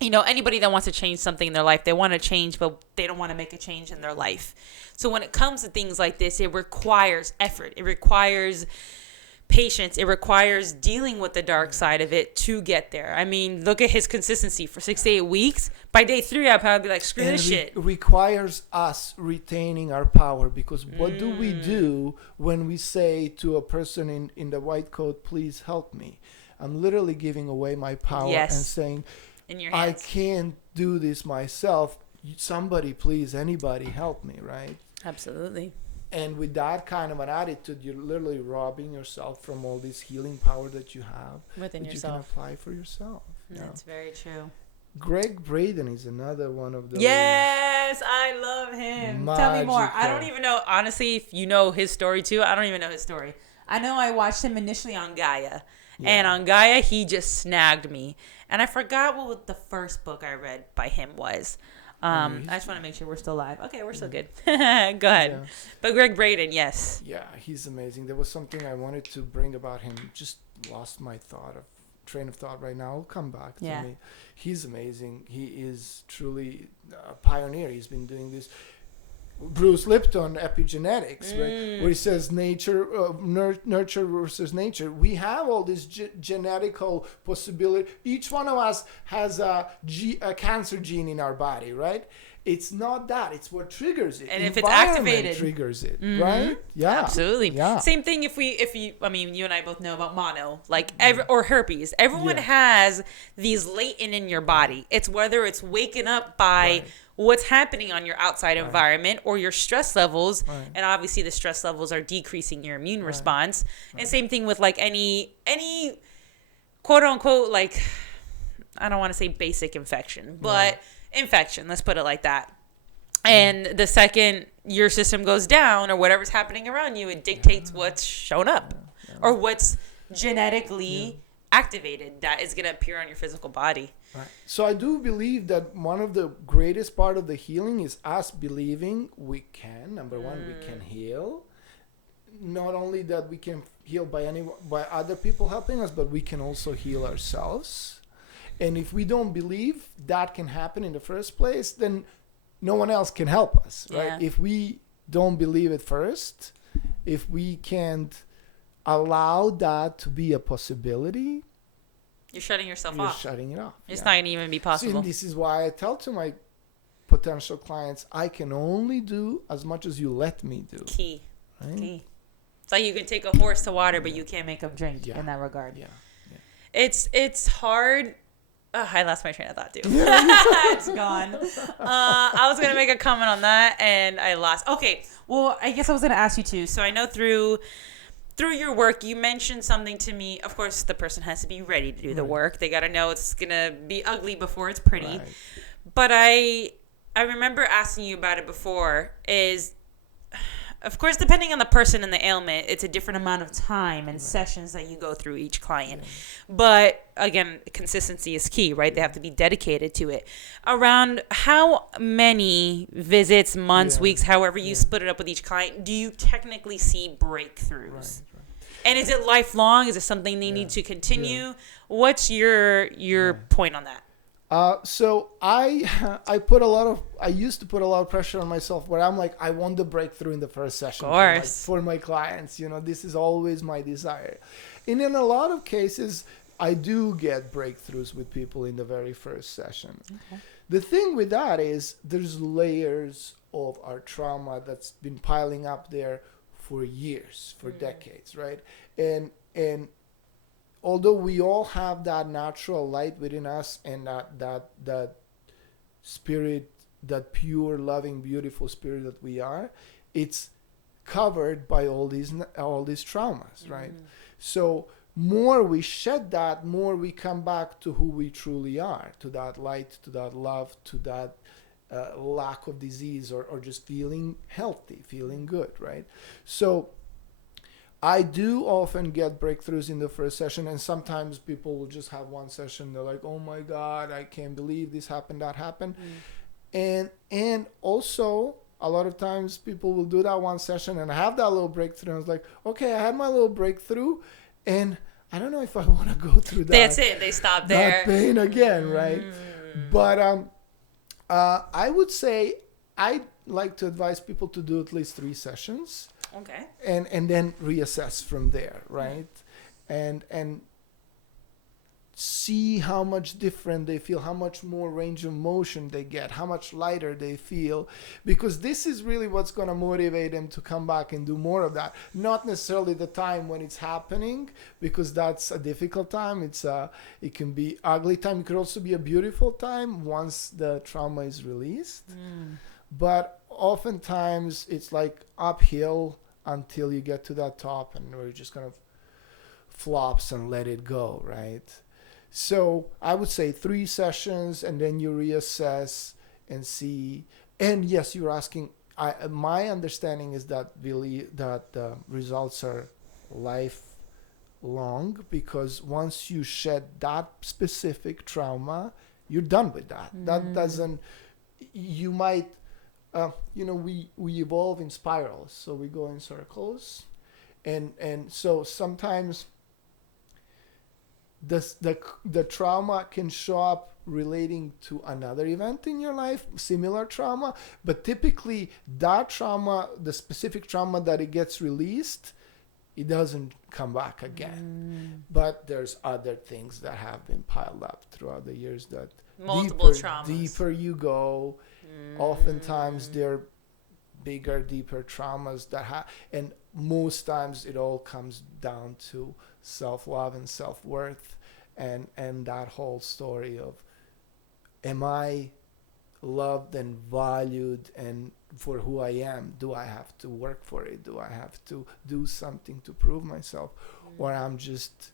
you know, anybody that wants to change something in their life, they want to change, but they don't want to make a change in their life. So when it comes to things like this, it requires effort. It requires patience. It requires dealing with the dark side of it to get there. I mean, look at his consistency for 6 to 8 weeks. By day 3, I'd probably be like, screw this shit. It requires us retaining our power, because what do we do when we say to a person in the white coat, please help me? I'm literally giving away my power and saying, in your hands. I can't do this myself. Somebody, please, anybody help me, right? Absolutely. And with that kind of an attitude, you're literally robbing yourself from all this healing power that you have within yourself. You can apply for yourself. That's very true. Braden is another one of those. Yes, I love him. Tell me more. I don't even know, honestly, if you know his story too. I don't even know his story. I know I watched him initially on Gaia. Yeah. And on Gaia, he just snagged me. And I forgot what the first book I read by him was. I just want to make sure we're still live. Okay, we're still good. Go ahead. Yeah. But Braden, yes. Yeah, he's amazing. There was something I wanted to bring about him. Just lost my train of thought right now. I'll come back to me. He's amazing. He is truly a pioneer. He's been doing this. Bruce Lipton, epigenetics, right? Where he says nurture versus nature. We have all this genetical possibility. Each one of us has a cancer gene in our body, right? It's not that. It's what triggers it. And if it's activated, triggers it, right? Yeah, absolutely. Yeah. Same thing. If you, I mean, you and I both know about mono, like or herpes. Everyone has these latent in your body. It's whether it's waking up by what's happening on your outside environment or your stress levels, and obviously the stress levels are decreasing your immune response. And same thing with like any quote unquote, like, I don't want to say basic infection, but infection, let's put it like that. And the second your system goes down or whatever's happening around you, it dictates what's shown up or what's genetically activated that is going to appear on your physical body. Right. So I do believe that one of the greatest part of the healing is us believing we can. Number one, we can heal. Not only that we can heal by other people helping us, but we can also heal ourselves. And if we don't believe that can happen in the first place, then no one else can help us, right? Yeah. If we don't believe it first, if we can't allow that to be a possibility, you're shutting yourself off. You're shutting it off. It's not going to even be possible. See, this is why I tell to my potential clients, I can only do as much as you let me do. Key. It's like you can take a horse to water, but you can't make him drink in that regard. Yeah. It's hard. I lost my train of thought too. It's gone. I was gonna make a comment on that and I lost. Okay, well, I guess I was gonna ask you too. So I know through your work, you mentioned something to me. Of course, the person has to be ready to do the work. They gotta know it's gonna be ugly before it's pretty. Right. But I remember asking you about it before. Of course, depending on the person and the ailment, it's a different amount of time and sessions that you go through each client. But again, consistency is key, right? They have to be dedicated to it. Around how many visits, months, weeks, however you split it up with each client, do you technically see breakthroughs? Right. And is it lifelong? Is it something they need to continue? What's your point on that? So I used to put a lot of pressure on myself where I'm like, I want the breakthrough in the first session for my clients. This is always my desire. And in a lot of cases, I do get breakthroughs with people in the very first session. Okay. The thing with that is there's layers of our trauma that's been piling up there for years, for decades, right? And although we all have that natural light within us and that spirit, that pure, loving, beautiful spirit that we are, it's covered by all these traumas, right? So more we shed that, more we come back to who we truly are, to that light, to that love, to that lack of disease or just feeling healthy, feeling good, right? So I do often get breakthroughs in the first session, and sometimes people will just have one session. They're like, oh my God, I can't believe this happened, that happened. And also, a lot of times people will do that one session and have that little breakthrough. And I was like, okay, I had my little breakthrough, and I don't know if I want to go through that. That's it. They stop there. That pain again, right? But I would say I'd like to advise people to do at least 3 sessions. Okay. And then reassess from there, right? And see how much different they feel, how much more range of motion they get, how much lighter they feel, because this is really what's going to motivate them to come back and do more of that. Not necessarily the time when it's happening, because that's a difficult time. It can be ugly time. It could also be a beautiful time once the trauma is released. But oftentimes it's like uphill until you get to that top, and we're just kind of flops and let it go, right? So I would say 3 sessions, and then you reassess and see. And yes, you're asking. My understanding is that really that the results are lifelong, because once you shed that specific trauma, you're done with that. That doesn't. You might. We evolve in spirals, so we go in circles, and so sometimes the trauma can show up relating to another event in your life, similar trauma, but typically that trauma, the specific trauma that it gets released, it doesn't come back again. But there's other things that have been piled up throughout the years that multiple traumas. Deeper you go, oftentimes they're bigger, deeper traumas and most times it all comes down to self-love and self-worth, and that whole story of, am I loved and valued and for who I am? Do I have to work for it? Do I have to do something to prove myself? Or I'm just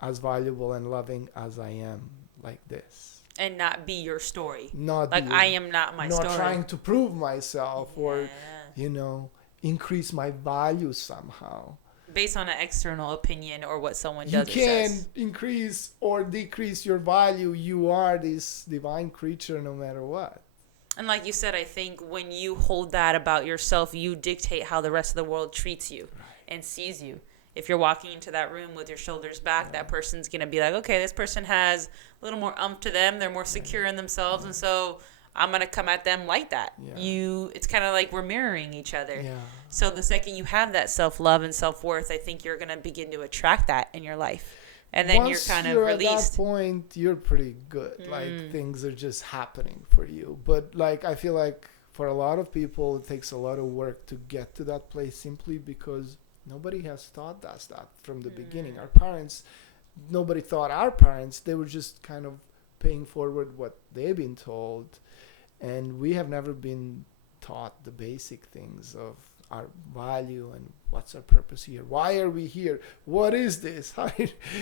as valuable and loving as I am, like this? And not be your story. Not like, I am not my story. Not trying to prove myself or, increase my value somehow. Based on an external opinion or what someone does. You can't increase or decrease your value. You are this divine creature no matter what. And like you said, I think when you hold that about yourself, you dictate how the rest of the world treats you and sees you. If you're walking into that room with your shoulders back, that person's going to be like, okay, this person has a little more umph to them. They're more secure in themselves. And so I'm going to come at them like that. It's kind of like we're mirroring each other. So the second you have that self-love and self-worth, I think you're going to begin to attract that in your life. And then you're kind of released. At that point, you're pretty good. Like, things are just happening for you. But, like, I feel like for a lot of people, it takes a lot of work to get to that place, simply because nobody has taught us that from the beginning. Our parents, nobody taught our parents. They were just kind of paying forward what they've been told. And we have never been taught the basic things of our value and what's our purpose here. Why are we here? What is this?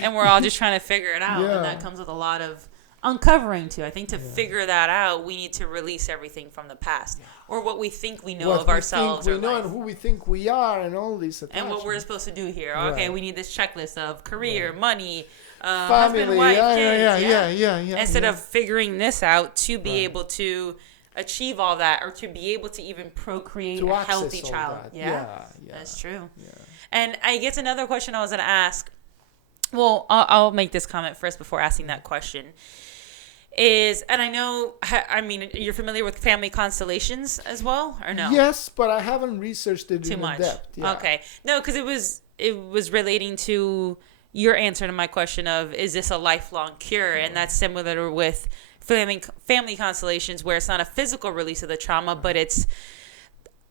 And we're all just trying to figure it out. And that comes with a lot of uncovering too. I think to figure that out, we need to release everything from the past or what we think we know of ourselves. What we know and who we think we are and all these attachments. And what we're supposed to do here. Okay, we need this checklist of career, money, family, husband, wife, kids. Yeah. Instead of figuring this out to be able to achieve all that, or to be able to even procreate a healthy child. Yeah, that's true. And I guess another question I was going to ask, well, I'll make this comment first before asking that question, is, and I mean, you're familiar with family constellations as well, or no? Yes, but I haven't researched it too much. In depth. Yeah. Okay. No, because it was relating to your answer to my question of, is this a lifelong cure? And that's similar with family constellations, where it's not a physical release of the trauma, but it's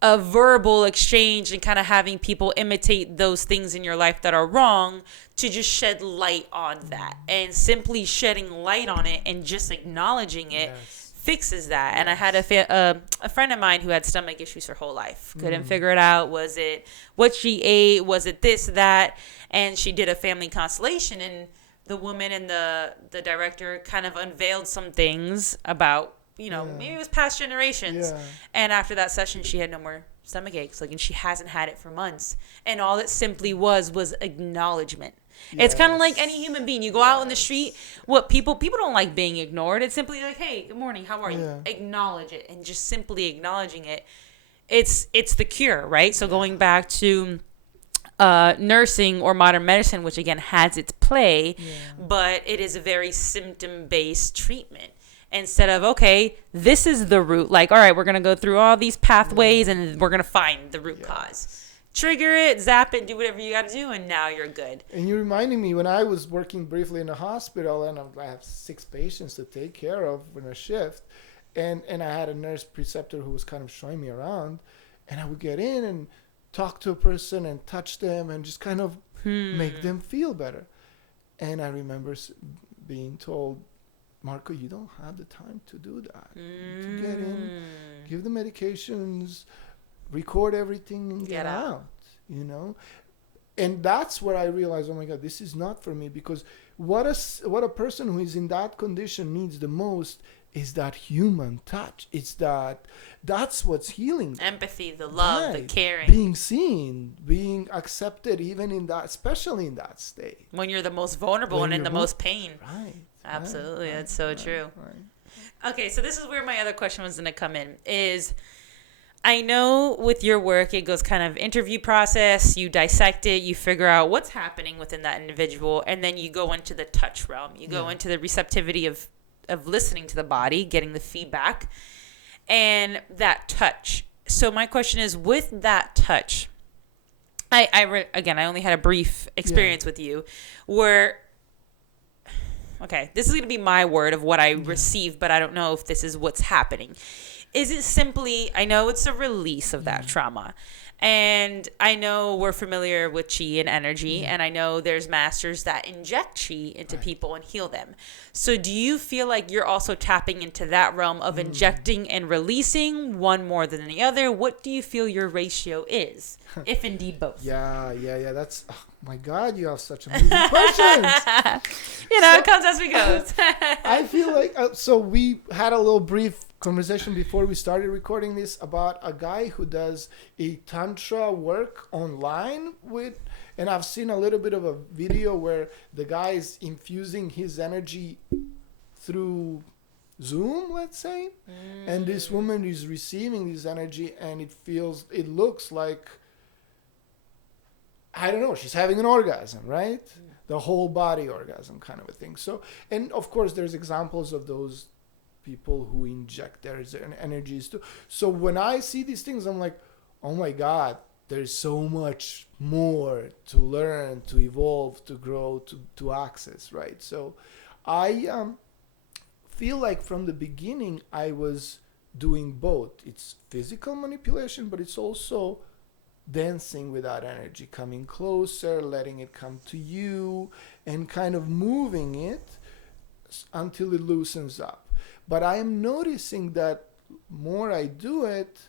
a verbal exchange and kind of having people imitate those things in your life that are wrong to just shed light on that. And simply shedding light on it and just acknowledging it fixes that. And I had a friend of mine who had stomach issues her whole life. Couldn't figure it out. Was it what she ate? Was it this, that? And she did a family constellation, and the woman and the director kind of unveiled some things about, maybe it was past generations. And after that session, she had no more stomach aches. And she hasn't had it for months. And all it simply was acknowledgement. It's kind of like any human being. You go out on the street, people don't like being ignored. It's simply like, hey, good morning, how are you? Acknowledge it. And just simply acknowledging it, it's the cure, right? So going back to nursing or modern medicine, which again has its play, but it is a very symptom-based treatment. Instead of, okay, this is the root. Like, all right, we're going to go through all these pathways and we're going to find the root cause. trigger it, zap it, do whatever you got to do, and now you're good. And you're reminding me when I was working briefly in a hospital, and I have 6 patients to take care of in a shift, and I had a nurse preceptor who was kind of showing me around, and I would get in and talk to a person and touch them and just kind of make them feel better. And I remember being told, Marko, you don't have the time to do that. To get in, give the medications, record everything, and get out, you know? And that's where I realized, oh my God, this is not for me, because what a person who is in that condition needs the most is that human touch. It's that's what's healing them. Empathy, the love, the caring. Being seen, being accepted, even in that, especially in that state. When you're the most vulnerable and in the most pain. Right. Absolutely. That's so true. Right. Okay, so this is where my other question was going to come in, is I know with your work, it goes kind of interview process, you dissect it, you figure out what's happening within that individual, and then you go into the touch realm. You go into the receptivity of listening to the body, getting the feedback, and that touch. So my question is, with that touch, I only had a brief experience with you where, okay, this is going to be my word of what I receive, but I don't know if this is what's happening. Is it simply, I know it's a release of that trauma, and I know we're familiar with chi and energy, and I know there's masters that inject chi into people and heal them. So do you feel like you're also tapping into that realm of injecting and releasing, one more than the other? What do you feel your ratio is, if indeed both? Yeah. That's, oh my God, you have such amazing questions. It comes as we go. I feel like, so we had a little brief conversation before we started recording this about a guy who does a tantra work online and I've seen a little bit of a video where the guy is infusing his energy through Zoom, let's say, and this woman is receiving this energy, and it looks like, I don't know, she's having an orgasm, right? The whole body orgasm kind of a thing. So, and of course there's examples of those people who inject their energies too. So when I see these things, I'm like, oh my God, there's so much more to learn, to evolve, to grow, to access, right? So I feel like from the beginning I was doing both. It's physical manipulation, but it's also dancing with that energy, coming closer, letting it come to you, and kind of moving it until it loosens up. But I am noticing that more I do it,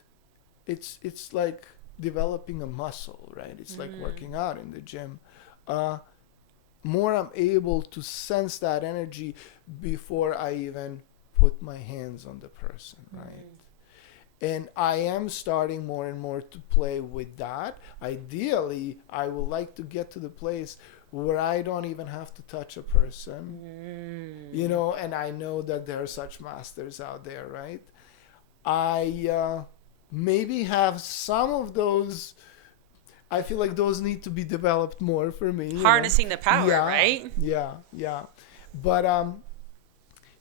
it's like developing a muscle, right? It's like working out in the gym. More I'm able to sense that energy before I even put my hands on the person, right? And I am starting more and more to play with that. Ideally, I would like to get to the place where I don't even have to touch a person, and I know that there are such masters out there, right? I maybe have some of those. I feel like those need to be developed more for me. Harnessing the power, right? Yeah. But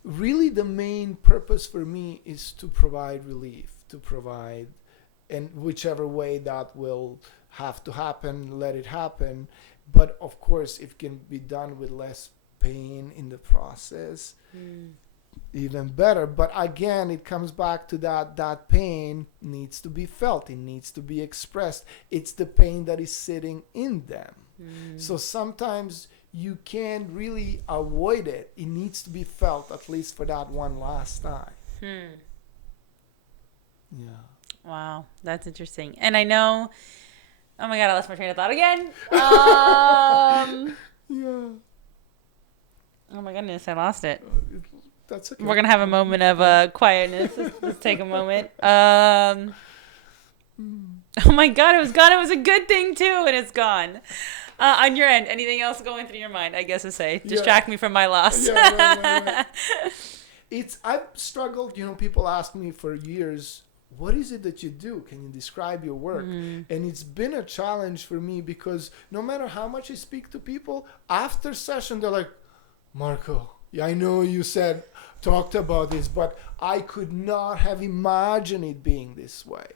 really the main purpose for me is to provide relief, and whichever way that will have to happen, let it happen. But of course, if it can be done with less pain in the process, even better. But again, it comes back to that pain needs to be felt. It needs to be expressed. It's the pain that is sitting in them. So sometimes you can't really avoid it. It needs to be felt, at least for that one last time. Yeah. Wow, that's interesting. And I know, oh my God, I lost my train of thought again. Yeah. Oh my goodness, I lost it. That's okay. We're going to have a moment of quietness. Let's take a moment. Oh my God, it was gone. It was a good thing too, and it's gone. On your end, anything else going through your mind, I guess to say? Distract me from my loss. Right. I've struggled, people ask me for years, what is it that you do? Can you describe your work? And it's been a challenge for me because no matter how much I speak to people, after session, they're like, Marko, Yeah, I know you talked about this, but I could not have imagined it being this way.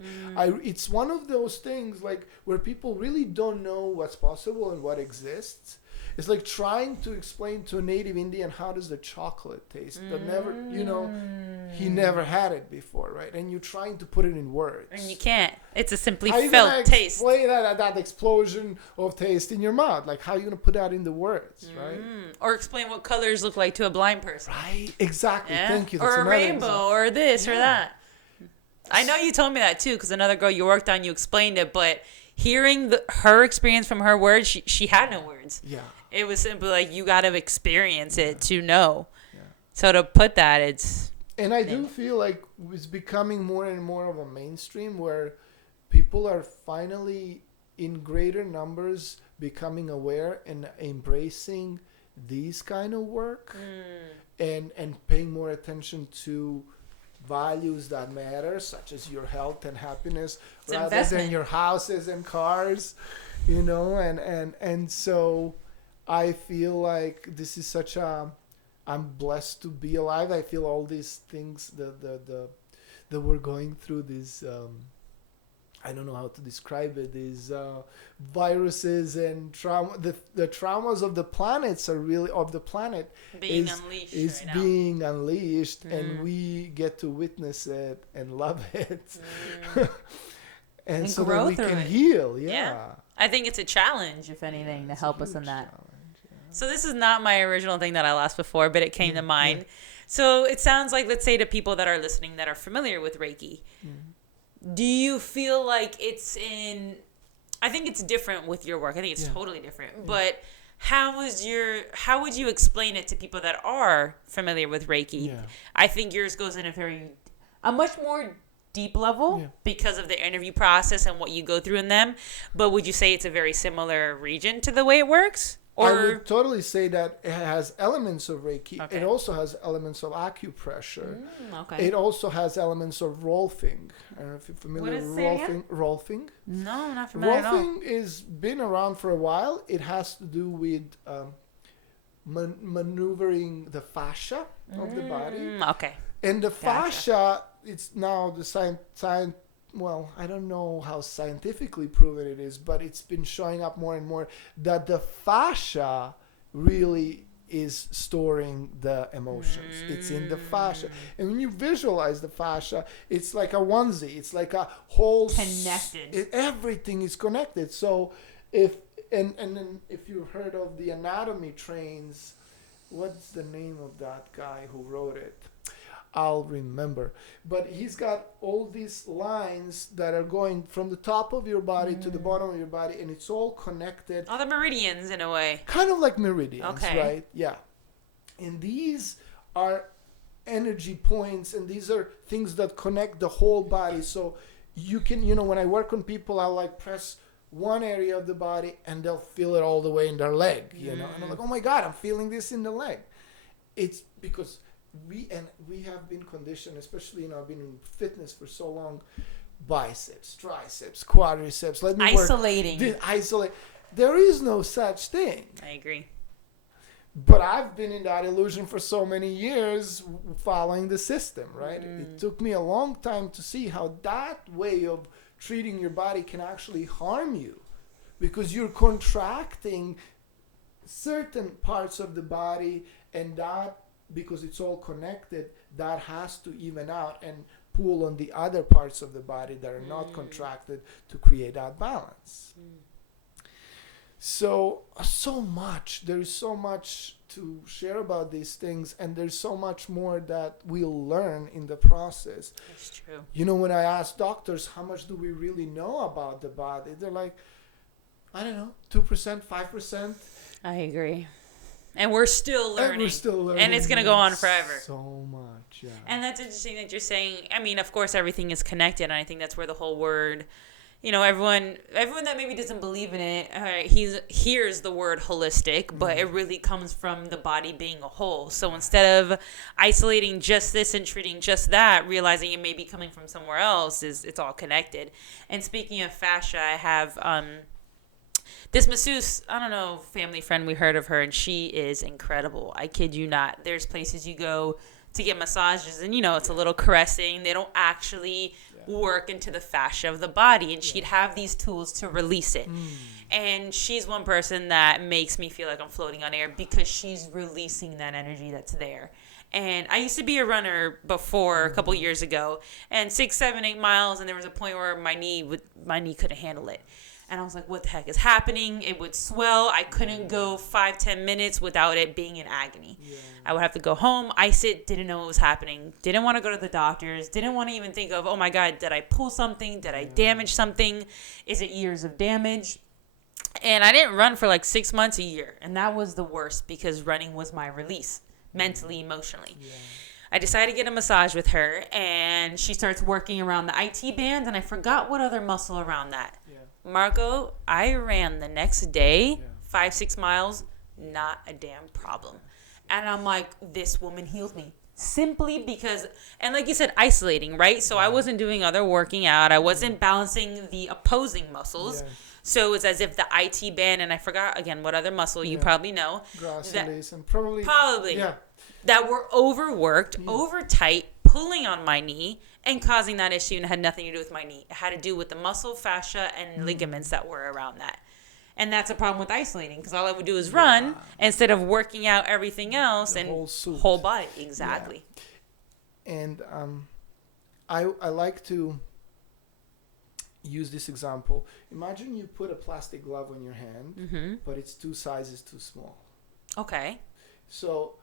It's one of those things like where people really don't know what's possible and what exists. It's like trying to explain to a native Indian how does the chocolate taste. That never, he never had it before, right? And you're trying to put it in words. And you can't. It's a simply how felt taste. Explain that explosion of taste in your mouth. Like how are you gonna put that in the words, right? Or explain what colors look like to a blind person. Right, exactly. Yeah? Thank you. That's or a rainbow, example. Or this or that. I know you told me that too, because another girl you worked on, you explained it, but hearing her experience from her words, she had no words. Yeah. It was simply like you got to experience it to know. Yeah. So to put that, it's... And I do feel like it's becoming more and more of a mainstream where people are finally in greater numbers becoming aware and embracing these kind of work and paying more attention to values that matter, such as your health and happiness, it's rather investment. than your houses and cars, and so I feel like this is such I'm blessed to be alive. I feel all these things that we're going through, these I don't know how to describe it, these viruses and trauma, the traumas of the planets are really being unleashed is right being now. Unleashed, and we get to witness it and love it, and so that we can heal. Yeah, I think it's a challenge, if anything, to help us in that. So this is not my original thing that I asked before, but it came to mind. Yeah. So it sounds like, let's say to people that are listening that are familiar with Reiki, do you feel like I think it's different with your work. I think it's totally different. But how would you explain it to people that are familiar with Reiki? Yeah. I think yours goes in a much more deep level because of the interview process and what you go through in them. But would you say it's a very similar region to the way it works? Or... I would totally say that it has elements of Reiki. Okay. It also has elements of acupressure. Okay. It also has elements of Rolfing. I don't know if you're familiar with Rolfing. No, I'm not familiar at all. Rolfing is been around for a while. It has to do with maneuvering the fascia of the body. Okay. And the fascia, it's now the well, I don't know how scientifically proven it is, but it's been showing up more and more that the fascia really is storing the emotions. It's in the fascia. And when you visualize the fascia, it's like a onesie. It's like a whole... Connected. Everything is connected. So if you've heard of the anatomy trains, what's the name of that guy who wrote it? I'll remember. But he's got all these lines that are going from the top of your body to the bottom of your body, and it's all connected. All the meridians in a way. Kind of like meridians, right? Yeah. And these are energy points, and these are things that connect the whole body. So you can, when I work on people, I'll like press one area of the body and they'll feel it all the way in their leg, And I'm like, oh my God, I'm feeling this in the leg. It's because... We have been conditioned, especially I've been in fitness for so long, biceps, triceps, quadriceps. Isolate. There is no such thing. I agree. But I've been in that illusion for so many years, following the system, right? It took me a long time to see how that way of treating your body can actually harm you, because you're contracting certain parts of the body, and that, because it's all connected, that has to even out and pull on the other parts of the body that are not contracted to create that balance. So much. There is so much to share about these things, and there's so much more that we'll learn in the process. That's true. When I ask doctors, how much do we really know about the body? They're like, I don't know, 2%, 5%. I agree. And we're still learning. And it's going to go on forever. So much, yeah. And that's interesting that you're saying, I mean, of course, everything is connected. And I think that's where the whole word, everyone that maybe doesn't believe in it, hears the word holistic, but it really comes from the body being a whole. So instead of isolating just this and treating just that, realizing it may be coming from somewhere else, it's all connected. And speaking of fascia, I have... this masseuse, I don't know, family friend, we heard of her, and she is incredible. I kid you not. There's places you go to get massages, and it's a little caressing. They don't actually work into the fascia of the body, and she'd have these tools to release it. And she's one person that makes me feel like I'm floating on air because she's releasing that energy that's there. And I used to be a runner before a couple years ago, and 6, 7, 8 miles, and there was a point where my knee couldn't handle it. And I was like, what the heck is happening? It would swell. I couldn't go 5, 10 minutes without it being in agony. Yeah. I would have to go home, ice it, didn't know what was happening. Didn't want to go to the doctors. Didn't want to even think of, oh my God, did I pull something? Did I damage something? Is it years of damage? And I didn't run for like 6 months, a year. And that was the worst because running was my release, mentally, emotionally. Yeah. I decided to get a massage with her, and she starts working around the IT band, and I forgot what other muscle around that. Yeah. Marko, I ran the next day, 5, 6 miles, not a damn problem. And I'm like, this woman healed me. Simply because, and like you said, isolating, right? So I wasn't doing other working out. I wasn't balancing the opposing muscles. Yes. So it was as if the IT band, and I forgot, again, what other muscle you probably know. Gracilis and probably. Yeah. That were overworked, over tight, pulling on my knee, and causing that issue, and it had nothing to do with my knee. It had to do with the muscle, fascia, and ligaments that were around that. And that's a problem with isolating, because all I would do is run instead of working out everything else and whole body. Exactly. Yeah. And I like to use this example. Imagine you put a plastic glove on your hand, but it's 2 sizes too small. Okay. So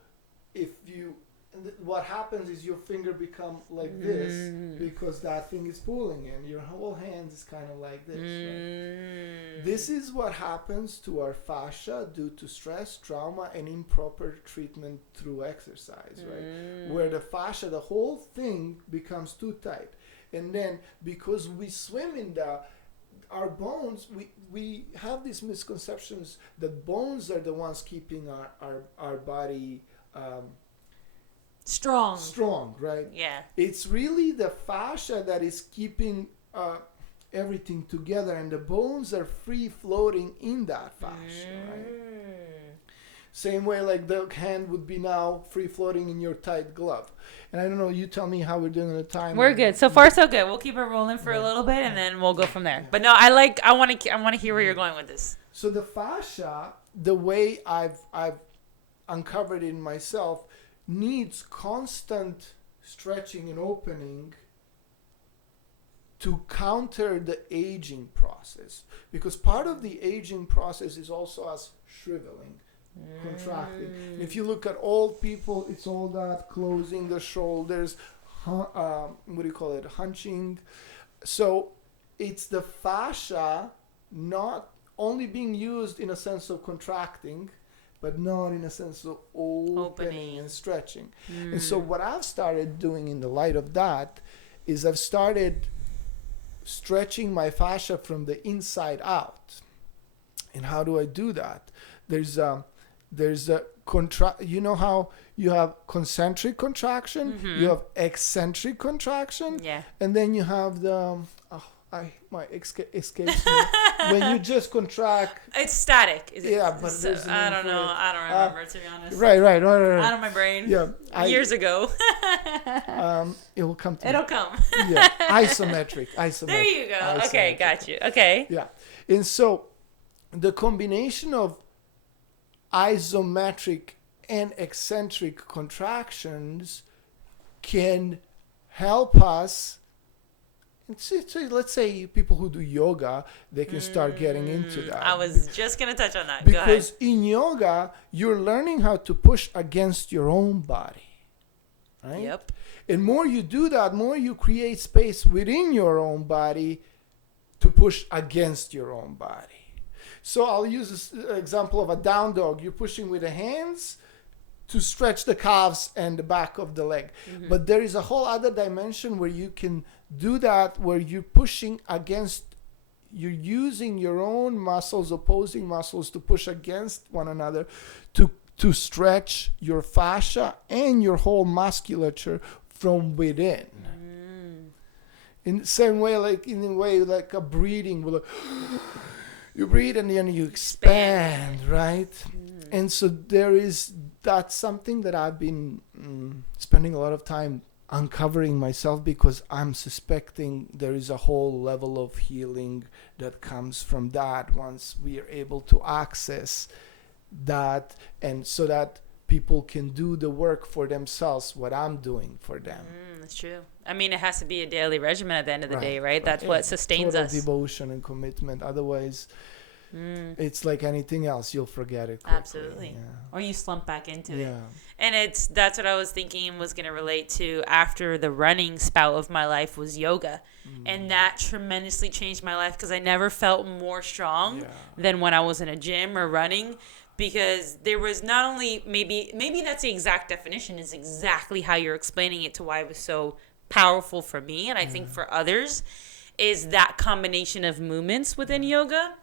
what happens is your finger become like this because that thing is pulling, and your whole hand is kind of like this. Right? This is what happens to our fascia due to stress, trauma, and improper treatment through exercise, right? Where the fascia, the whole thing becomes too tight. And then because we swim in our bones, we have these misconceptions that bones are the ones keeping our body strong, right? Yeah. It's really the fascia that is keeping everything together, and the bones are free floating in that fascia, right? Same way like the hand would be now free floating in your tight glove. And I don't know, you tell me how we're doing at the time. We're good. So far so good. We'll keep it rolling for a little bit, and then we'll go from there. But no, I want to hear where you're going with this. So the fascia, the way I've uncovered it in myself, needs constant stretching and opening to counter the aging process. Because part of the aging process is also us shriveling, contracting. And if you look at old people, it's all that closing the shoulders, hunching. So it's the fascia not only being used in a sense of contracting, but not in a sense of opening and stretching. And so what I've started doing in the light of that is I've started stretching my fascia from the inside out. And how do I do that? There's a you know how you have concentric contraction, you have eccentric contraction, and then you have the escapes me. When you just contract, it's static. But there's I don't know. I don't remember, to be honest. Right. Out of my brain. Yeah, years ago. It will come to It'll come. Isometric. There you go. Isometric. Okay, got you. Okay. Yeah, and so the combination of isometric and eccentric contractions can help us. So let's say people who do yoga, they can start getting into that. I was just going to touch on that. Because in yoga, you're learning how to push against your own body. Right? Yep. And more you do that, more you create space within your own body to push against your own body. So I'll use this example of a down dog. You're pushing with the hands to stretch the calves and the back of the leg. But there is a whole other dimension where you can do that, where you're pushing against, you're using your own muscles, opposing muscles, to push against one another to stretch your fascia and your whole musculature from within. In the same way, like a breathing, You breathe and then you expand, right? And so that's something that I've been spending a lot of time uncovering myself, because I'm suspecting there is a whole level of healing that comes from that once we are able to access that, and so that people can do the work for themselves, what I'm doing for them. That's true. I mean, it has to be a daily regimen at the end of the day, right? Right. That's what sustains total us. Devotion and commitment. Otherwise, it's like anything else. You'll forget it quickly. Absolutely. Yeah. Or you slump back into it. Yeah. And that's what I was thinking was going to relate to after the running spout of my life was yoga. And that tremendously changed my life, because I never felt more strong than when I was in a gym or running. Because there was not only maybe that's the exact definition, is exactly how you're explaining it, to why it was so powerful for me, and I think for others, is that combination of movements within yoga.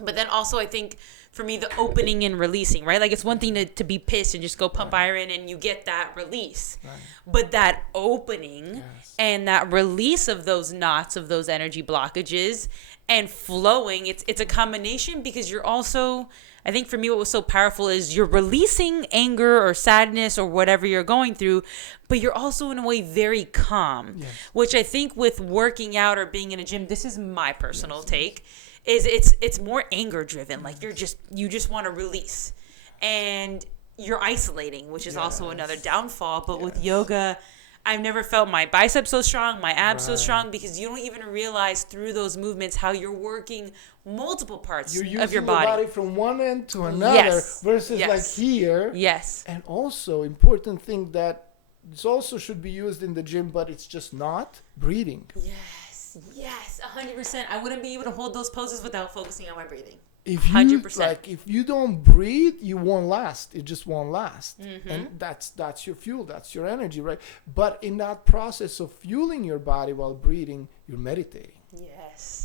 But then also, I think for me, the opening and releasing, right? Like, it's one thing to be pissed and just go pump iron and you get that release. Right. But that opening and that release of those knots, of those energy blockages, and flowing, it's a combination, because you're also, I think for me, what was so powerful is you're releasing anger or sadness or whatever you're going through, but you're also in a way very calm, which I think with working out or being in a gym, this is my personal take, is it's more anger driven. Like, you just want to release, and you're isolating, which is also another downfall. But with yoga, I've never felt my biceps so strong, my abs so strong, because you don't even realize through those movements how you're working multiple parts You're using of your body. from one end to another versus like here. Yes. And also, important thing that this also should be used in the gym, but it's just not, breathing. Yes, 100%. I wouldn't be able to hold those poses without focusing on my breathing. If you 100%. if you don't breathe, you won't last. It just won't last. And that's your fuel, that's your energy, right? But in that process of fueling your body while breathing, you're meditating. Yes.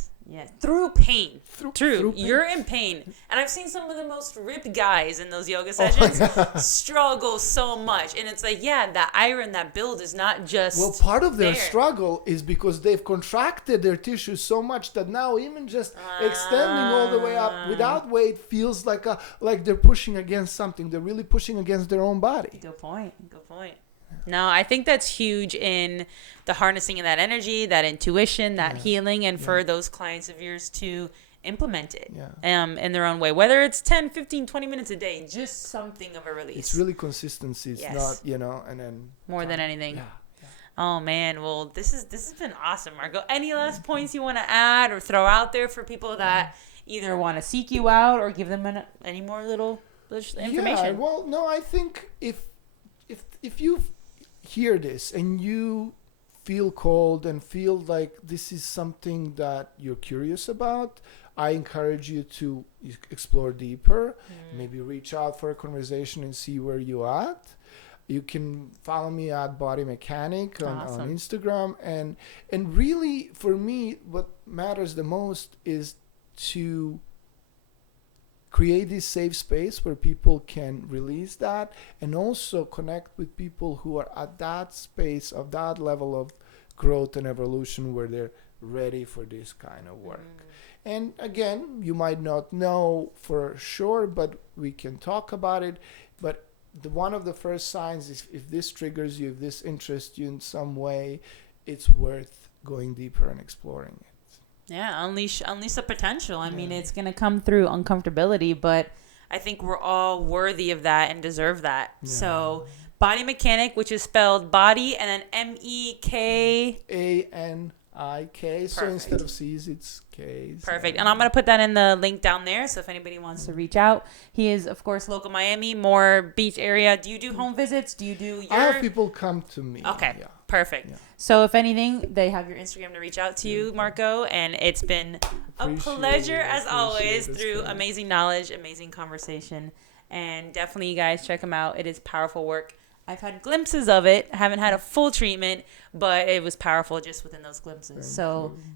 Through pain. Through pain. You're in pain. And I've seen some of the most ripped guys in those yoga sessions struggle so much. And it's like, that iron, that build is not just Well, part of their there. struggle is because they've contracted their tissues so much that now even just extending all the way up without weight feels like they're pushing against something. They're really pushing against their own body. Good point. No, I think that's huge in the harnessing of that energy, that intuition, that healing, and for those clients of yours to implement it in their own way, whether it's 10, 15, 20 minutes a day, just something of a release. It's really consistency. It's not, and then more than anything. Yeah. Oh man, well this has been awesome, Marko. Any last points you want to add or throw out there for people that either want to seek you out or give them any more little information? Yeah, well, no, I think if you hear this and you feel cold and feel like this is something that you're curious about, I encourage you to explore deeper, maybe reach out for a conversation and see where you're at. You can follow me at Body Mechanic on Instagram. And really, for me, what matters the most is to create this safe space where people can release that, and also connect with people who are at that space of that level of growth and evolution where they're ready for this kind of work. And again, you might not know for sure, but we can talk about it. But one of the first signs is, if this triggers you, if this interests you in some way, it's worth going deeper and exploring it. Yeah, unleash the potential. I mean, it's going to come through uncomfortability, but I think we're all worthy of that and deserve that. Yeah. So Body Mechanic, which is spelled body and then MEKANIK. So instead of C's, it's K's. Perfect. And I'm going to put that in the link down there. So if anybody wants to reach out, he is, of course, local Miami, more beach area. Do you do home visits? Do you do your... I have people come to me. Okay. Yeah. Perfect. Yeah. So if anything, they have your Instagram to reach out to you, Marko. And it's been a pleasure, as always, through amazing knowledge, amazing conversation. And definitely, you guys, check him out. It is powerful work. I've had glimpses of it. I haven't had a full treatment, but it was powerful just within those glimpses.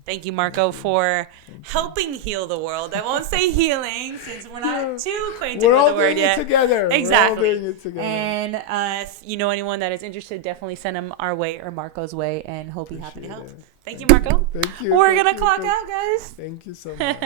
Thank you, Marko, for helping heal the world. I won't say healing since we're not too acquainted with the word yet. Exactly. We're all doing it together. And if you know anyone that is interested, definitely send them our way or Marko's way, and he'll be happy to help. Thank you, Marko. Thank you. We're going to clock out, guys. Thank you so much.